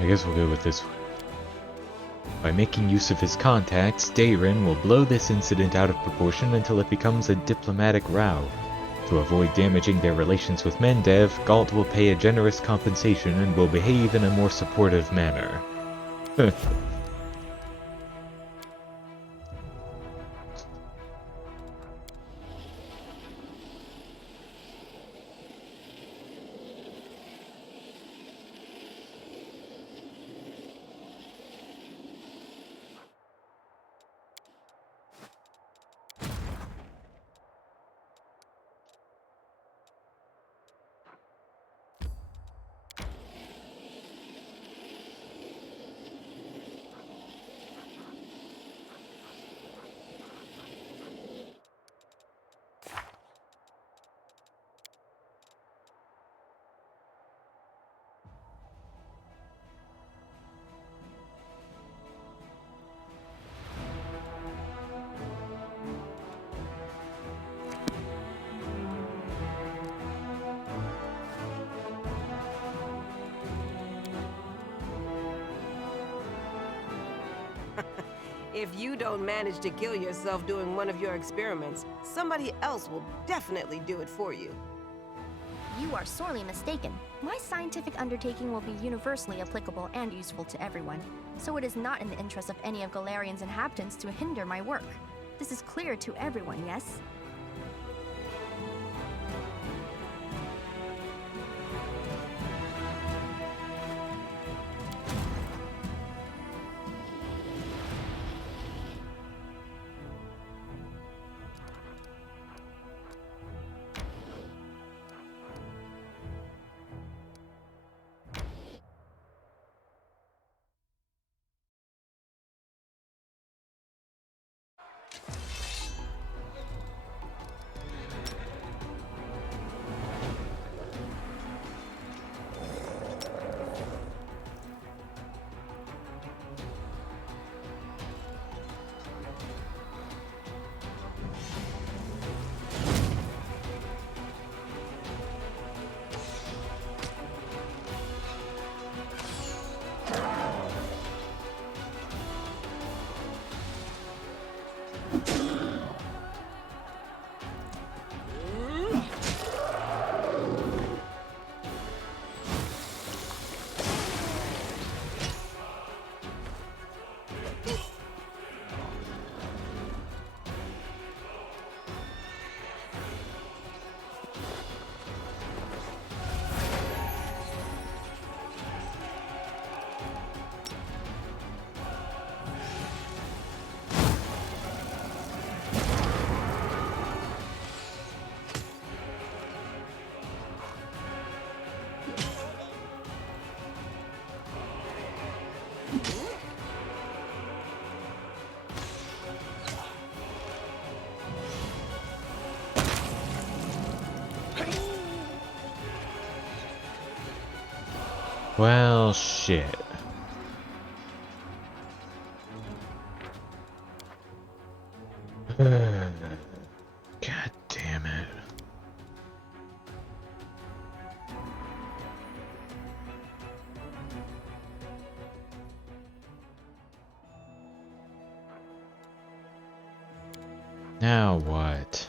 I guess we'll go with this one. By making use of his contacts, Dayrin will blow this incident out of proportion until it becomes a diplomatic row. To avoid damaging their relations with Mendev, Gault will pay a generous compensation and will behave in a more supportive manner. If you don't manage to kill yourself doing one of your experiments, somebody else will definitely do it for you. You are sorely mistaken. My scientific undertaking will be universally applicable and useful to everyone, so it is not in the interest of any of Galarian's inhabitants to hinder my work. This is clear to everyone, yes? Well, shit. God damn it. Now what?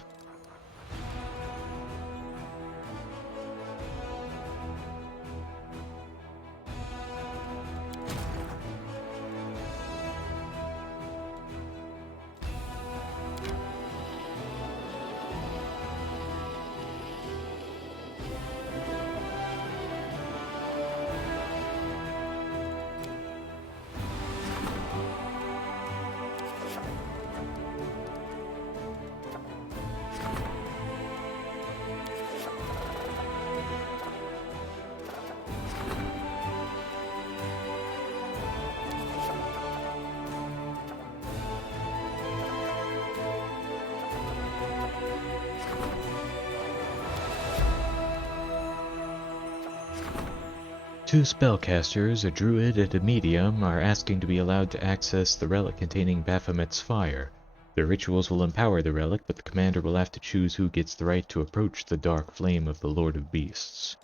Two spellcasters, a druid and a medium, are asking to be allowed to access the relic containing Baphomet's fire. Their rituals will empower the relic, but the commander will have to choose who gets the right to approach the dark flame of the Lord of Beasts.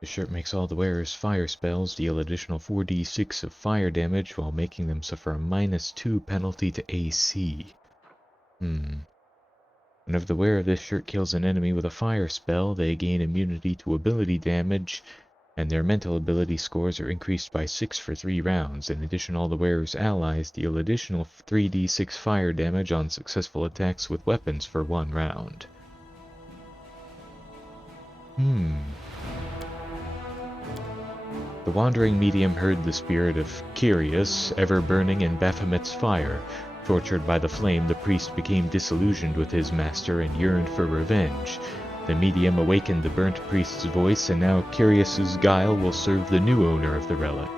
The shirt makes all the wearer's fire spells deal additional 4d6 of fire damage while making them suffer a -2 penalty to AC. Whenever the wearer of this shirt kills an enemy with a fire spell, they gain immunity to ability damage, and their mental ability scores are increased by 6 for 3 rounds. In addition, all the wearer's allies deal additional 3d6 fire damage on successful attacks with weapons for 1 round. The wandering medium heard the spirit of Kyrios, ever burning in Baphomet's fire. Tortured by the flame, the priest became disillusioned with his master and yearned for revenge. The medium awakened the burnt priest's voice, and now Kyrios's guile will serve the new owner of the relic.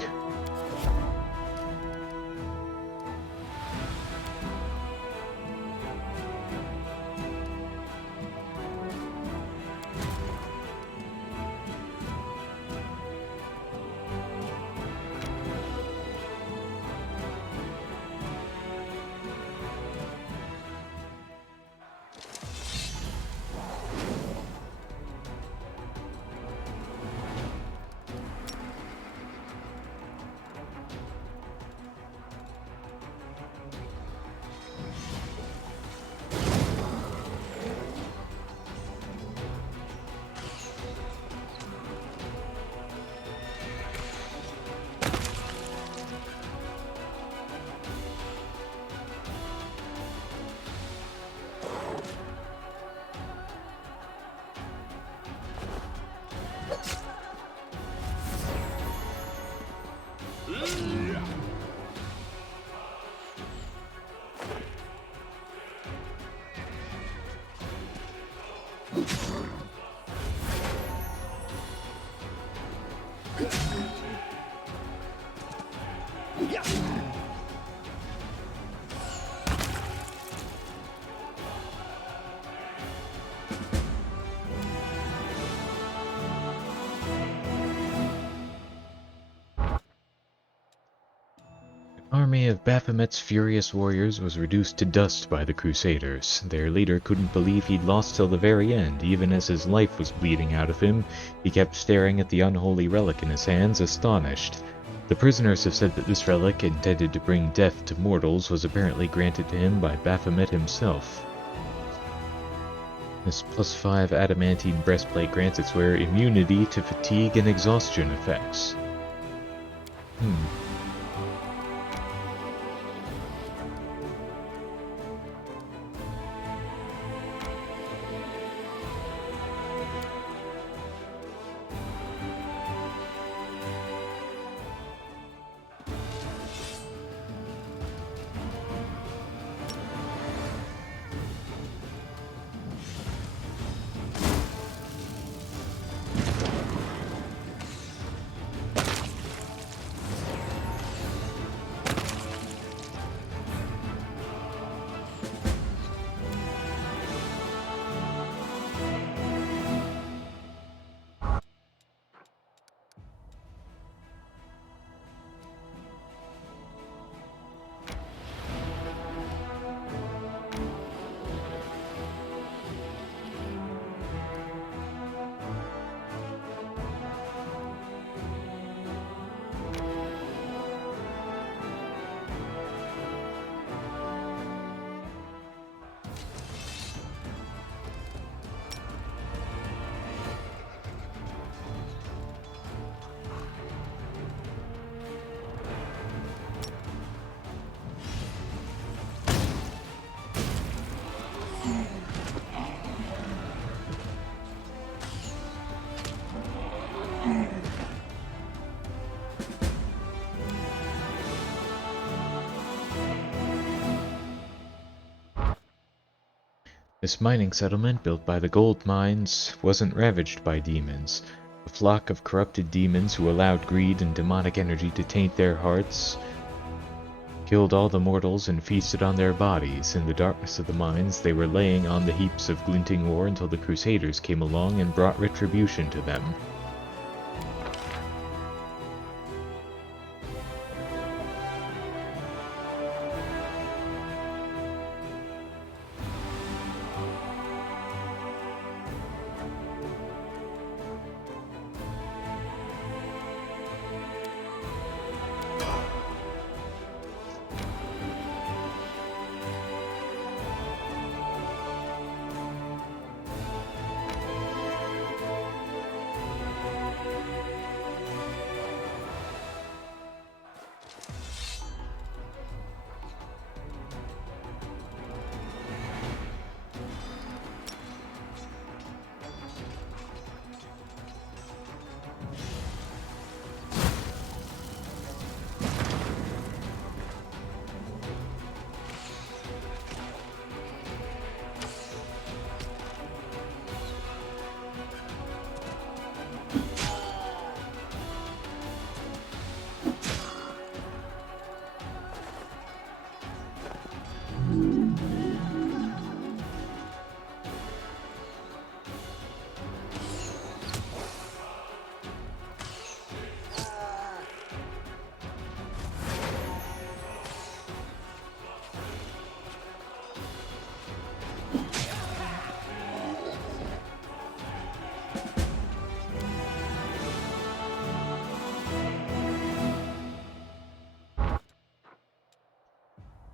army of Baphomet's furious warriors was reduced to dust by the Crusaders. Their leader couldn't believe he'd lost till the very end. Even as his life was bleeding out of him, he kept staring at the unholy relic in his hands, astonished. The prisoners have said that this relic, intended to bring death to mortals, was apparently granted to him by Baphomet himself. This +5 adamantine breastplate grants its wearer immunity to fatigue and exhaustion effects. This mining settlement, built by the gold mines, wasn't ravaged by demons. A flock of corrupted demons who allowed greed and demonic energy to taint their hearts killed all the mortals and feasted on their bodies. In the darkness of the mines, they were laying on the heaps of glinting ore until the Crusaders came along and brought retribution to them.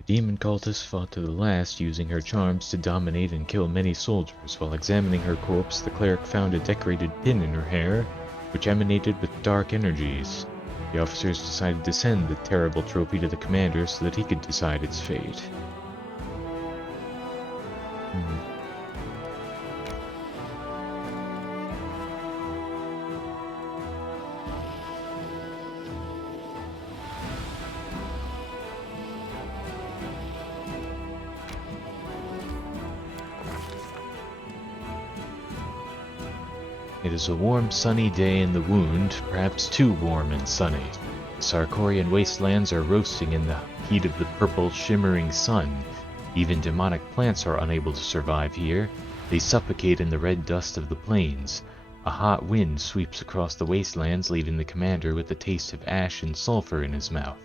Demon cultist fought to the last, using her charms to dominate and kill many soldiers. While examining her corpse, the cleric found a decorated pin in her hair, which emanated with dark energies. The officers decided to send the terrible trophy to the commander so that he could decide its fate. It is a warm, sunny day in the Wound, perhaps too warm and sunny. The Sarkorian wastelands are roasting in the heat of the purple, shimmering sun. Even demonic plants are unable to survive here. They suffocate in the red dust of the plains. A hot wind sweeps across the wastelands, leaving the commander with the taste of ash and sulfur in his mouth.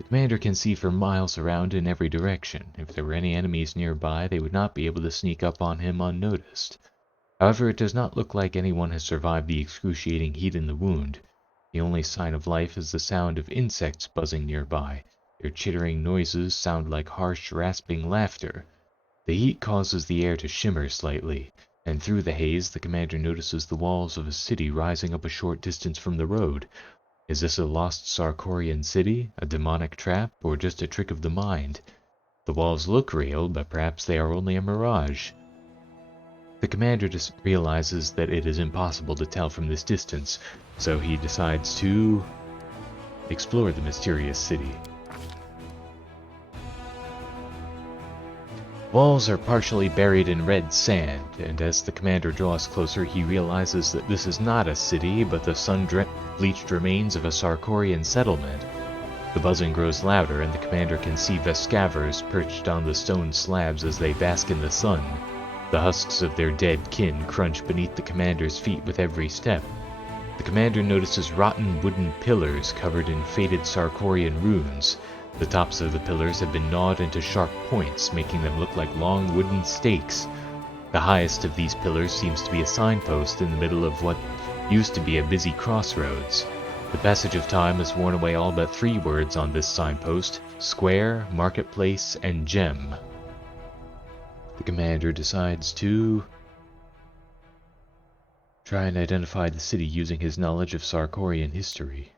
The commander can see for miles around in every direction. If there were any enemies nearby, they would not be able to sneak up on him unnoticed. However, it does not look like anyone has survived the excruciating heat in the wound. The only sign of life is the sound of insects buzzing nearby. Their chittering noises sound like harsh, rasping laughter. The heat causes the air to shimmer slightly, and through the haze the commander notices the walls of a city rising up a short distance from the road. Is this a lost Sarkorian city, a demonic trap, or just a trick of the mind? The walls look real, but perhaps they are only a mirage. The commander just realizes that it is impossible to tell from this distance, so he decides to explore the mysterious city. Walls are partially buried in red sand, and as the commander draws closer, he realizes that this is not a city, but the sun-bleached remains of a Sarkorian settlement. The buzzing grows louder, and the commander can see Vescavers perched on the stone slabs as they bask in the sun. The husks of their dead kin crunch beneath the commander's feet with every step. The commander notices rotten wooden pillars covered in faded Sarkorian runes. The tops of the pillars have been gnawed into sharp points, making them look like long wooden stakes. The highest of these pillars seems to be a signpost in the middle of what used to be a busy crossroads. The passage of time has worn away all but 3 words on this signpost: square, marketplace, and gem. The commander decides to try and identify the city using his knowledge of Sarkorian history.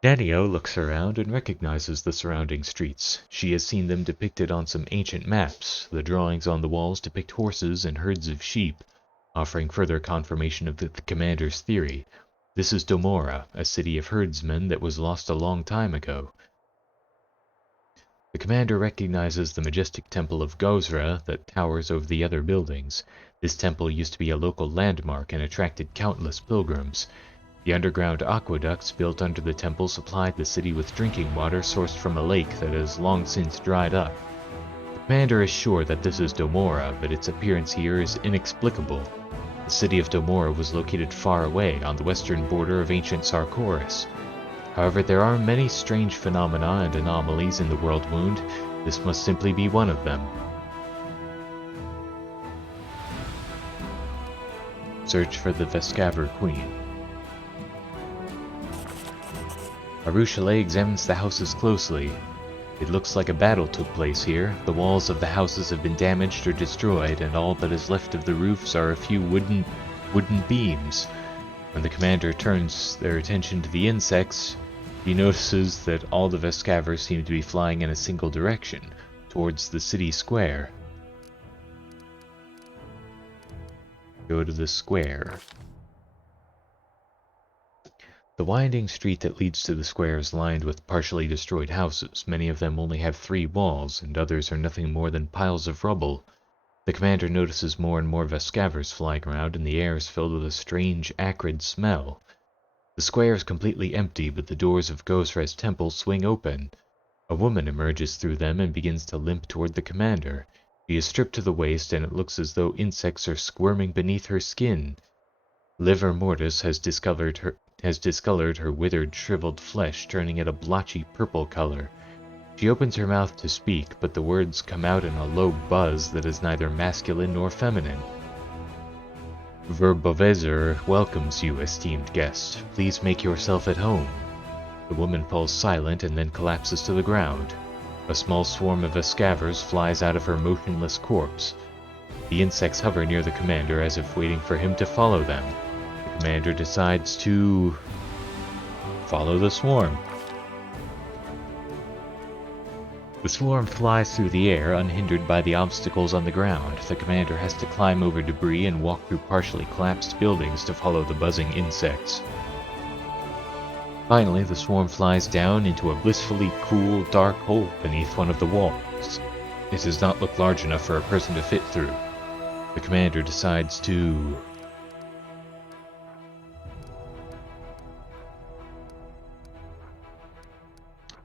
Nenio looks around and recognizes the surrounding streets. She has seen them depicted on some ancient maps. The drawings on the walls depict horses and herds of sheep, offering further confirmation of the commander's theory. This is Domora, a city of herdsmen that was lost a long time ago. The commander recognizes the majestic temple of Gozra that towers over the other buildings. This temple used to be a local landmark and attracted countless pilgrims. The underground aqueducts built under the temple supplied the city with drinking water sourced from a lake that has long since dried up. The commander is sure that this is Domora, but its appearance here is inexplicable. The city of Domora was located far away on the western border of ancient Sarkoris. However, there are many strange phenomena and anomalies in the world wound. This must simply be one of them. Search for the Vescaver Queen. Arushale examines the houses closely. It looks like a battle took place here. The walls of the houses have been damaged or destroyed, and all that is left of the roofs are a few wooden beams. When the commander turns their attention to the insects, he notices that all the Vescavers seem to be flying in a single direction, towards the city square. Go to the square. The winding street that leads to the square is lined with partially destroyed houses. Many of them only have 3 walls, and others are nothing more than piles of rubble. The commander notices more and more Vescavers flying around, and the air is filled with a strange, acrid smell. The square is completely empty, but the doors of Gozra's temple swing open. A woman emerges through them and begins to limp toward the commander. She is stripped to the waist, and it looks as though insects are squirming beneath her skin. Livor mortis has discolored her withered, shriveled flesh, turning it a blotchy purple color. She opens her mouth to speak, but the words come out in a low buzz that is neither masculine nor feminine. Verbovezer welcomes you, esteemed guest. Please make yourself at home. The woman falls silent and then collapses to the ground. A small swarm of Vescavers flies out of her motionless corpse. The insects hover near the commander as if waiting for him to follow them. The commander decides to follow the swarm. The swarm flies through the air, unhindered by the obstacles on the ground. The commander has to climb over debris and walk through partially collapsed buildings to follow the buzzing insects. Finally, the swarm flies down into a blissfully cool, dark hole beneath one of the walls. It does not look large enough for a person to fit through. The commander decides to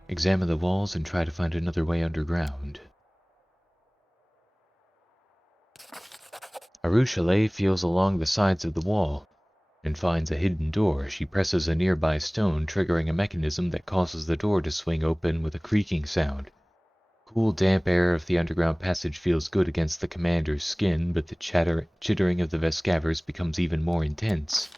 examine the walls and try to find another way underground. Arushale feels along the sides of the wall. and finds a hidden door. She presses a nearby stone, triggering a mechanism that causes the door to swing open with a creaking sound. Cool, damp air of the underground passage feels good against the commander's skin, but the chittering of the Vescavers becomes even more intense.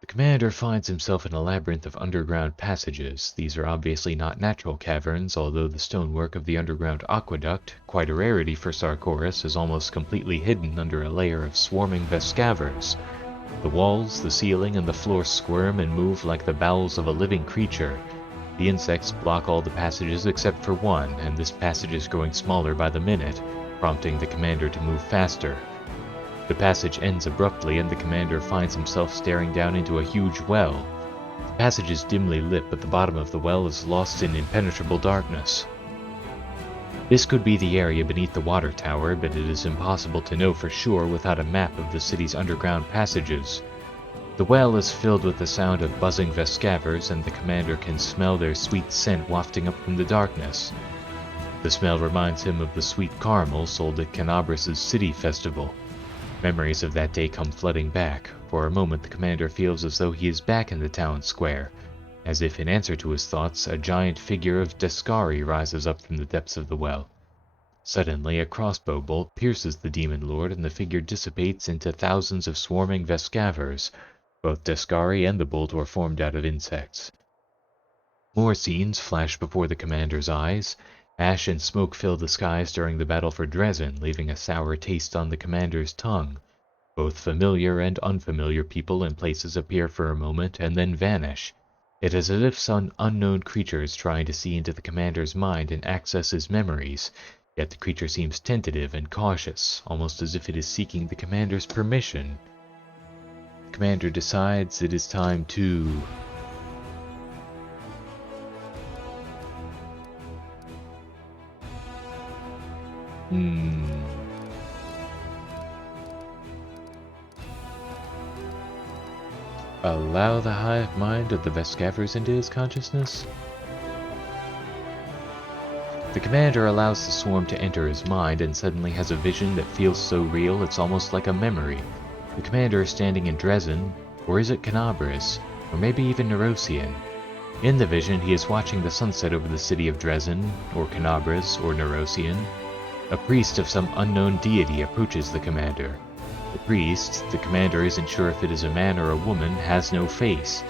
The commander finds himself in a labyrinth of underground passages. These are obviously not natural caverns, although the stonework of the underground aqueduct, quite a rarity for Sarkoris, is almost completely hidden under a layer of swarming Vescavers. The walls, the ceiling, and the floor squirm and move like the bowels of a living creature. The insects block all the passages except for one, and this passage is growing smaller by the minute, prompting the commander to move faster. The passage ends abruptly, and the commander finds himself staring down into a huge well. The passage is dimly lit, but the bottom of the well is lost in impenetrable darkness. This could be the area beneath the water tower, but it is impossible to know for sure without a map of the city's underground passages. The well is filled with the sound of buzzing Vescavers, and the commander can smell their sweet scent wafting up from the darkness. The smell reminds him of the sweet caramel sold at Canabras' city festival. Memories of that day come flooding back. For a moment the commander feels as though he is back in the town square. As if in answer to his thoughts, a giant figure of Descari rises up from the depths of the well. Suddenly, a crossbow bolt pierces the demon lord, and the figure dissipates into thousands of swarming Vescavers. Both Descari and the bolt were formed out of insects. More scenes flash before the commander's eyes. Ash and smoke fill the skies during the battle for Dresden, leaving a sour taste on the commander's tongue. Both familiar and unfamiliar people and places appear for a moment and then vanish. It is as if some unknown creature is trying to see into the commander's mind and access his memories, yet the creature seems tentative and cautious, almost as if it is seeking the commander's permission. The commander decides it is time to... Allow the hive mind of the Vescavers into his consciousness? The commander allows the swarm to enter his mind and suddenly has a vision that feels so real it's almost like a memory. The commander is standing in Dresden, or is it Canabras, or maybe even Nerosian. In the vision, he is watching the sunset over the city of Dresden, or Canabras, or Nerosian. A priest of some unknown deity approaches the commander. The priest, the commander isn't sure if it is a man or a woman, has no face.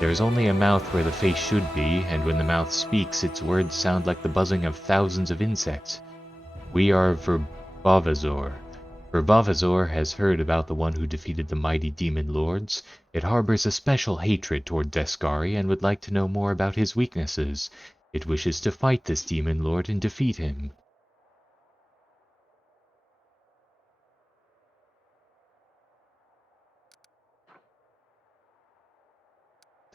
There is only a mouth where the face should be, and when the mouth speaks, its words sound like the buzzing of thousands of insects. We are Verbavazor. Verbavazor has heard about the one who defeated the mighty demon lords. It harbors a special hatred toward Descari and would like to know more about his weaknesses. It wishes to fight this demon lord and defeat him.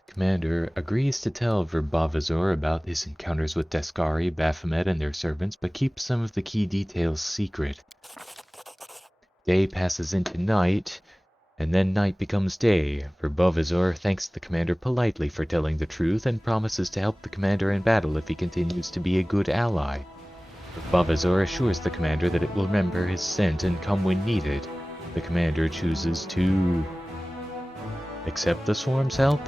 Commander agrees to tell Verbavazor about his encounters with Descari, Baphomet, and their servants, but keeps some of the key details secret. Day passes into night, and then night becomes day. Verbavazor thanks the commander politely for telling the truth and promises to help the commander in battle if he continues to be a good ally. Verbavazor assures the commander that it will remember his scent and come when needed. The commander chooses to... accept the swarm's help?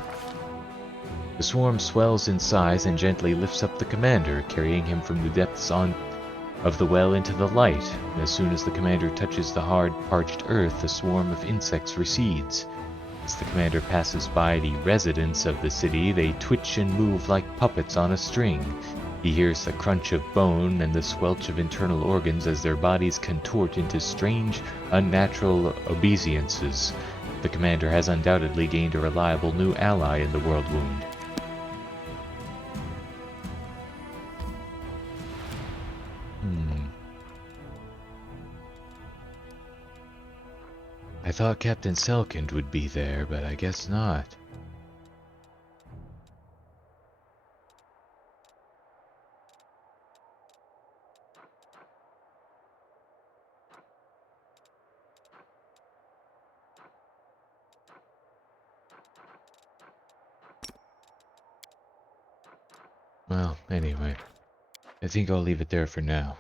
The swarm swells in size and gently lifts up the commander, carrying him from the depths of the well into the light. As soon as the commander touches the hard, parched earth, the swarm of insects recedes. As the commander passes by the residents of the city, they twitch and move like puppets on a string. He hears the crunch of bone and the squelch of internal organs as their bodies contort into strange, unnatural obeisances. The commander has undoubtedly gained a reliable new ally in the World Wound. I thought Captain Selkind would be there, but I guess not. Well, anyway, I think I'll leave it there for now. .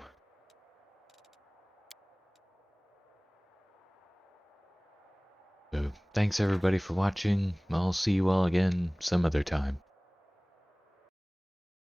So, thanks everybody for watching. I'll see you all again some other time.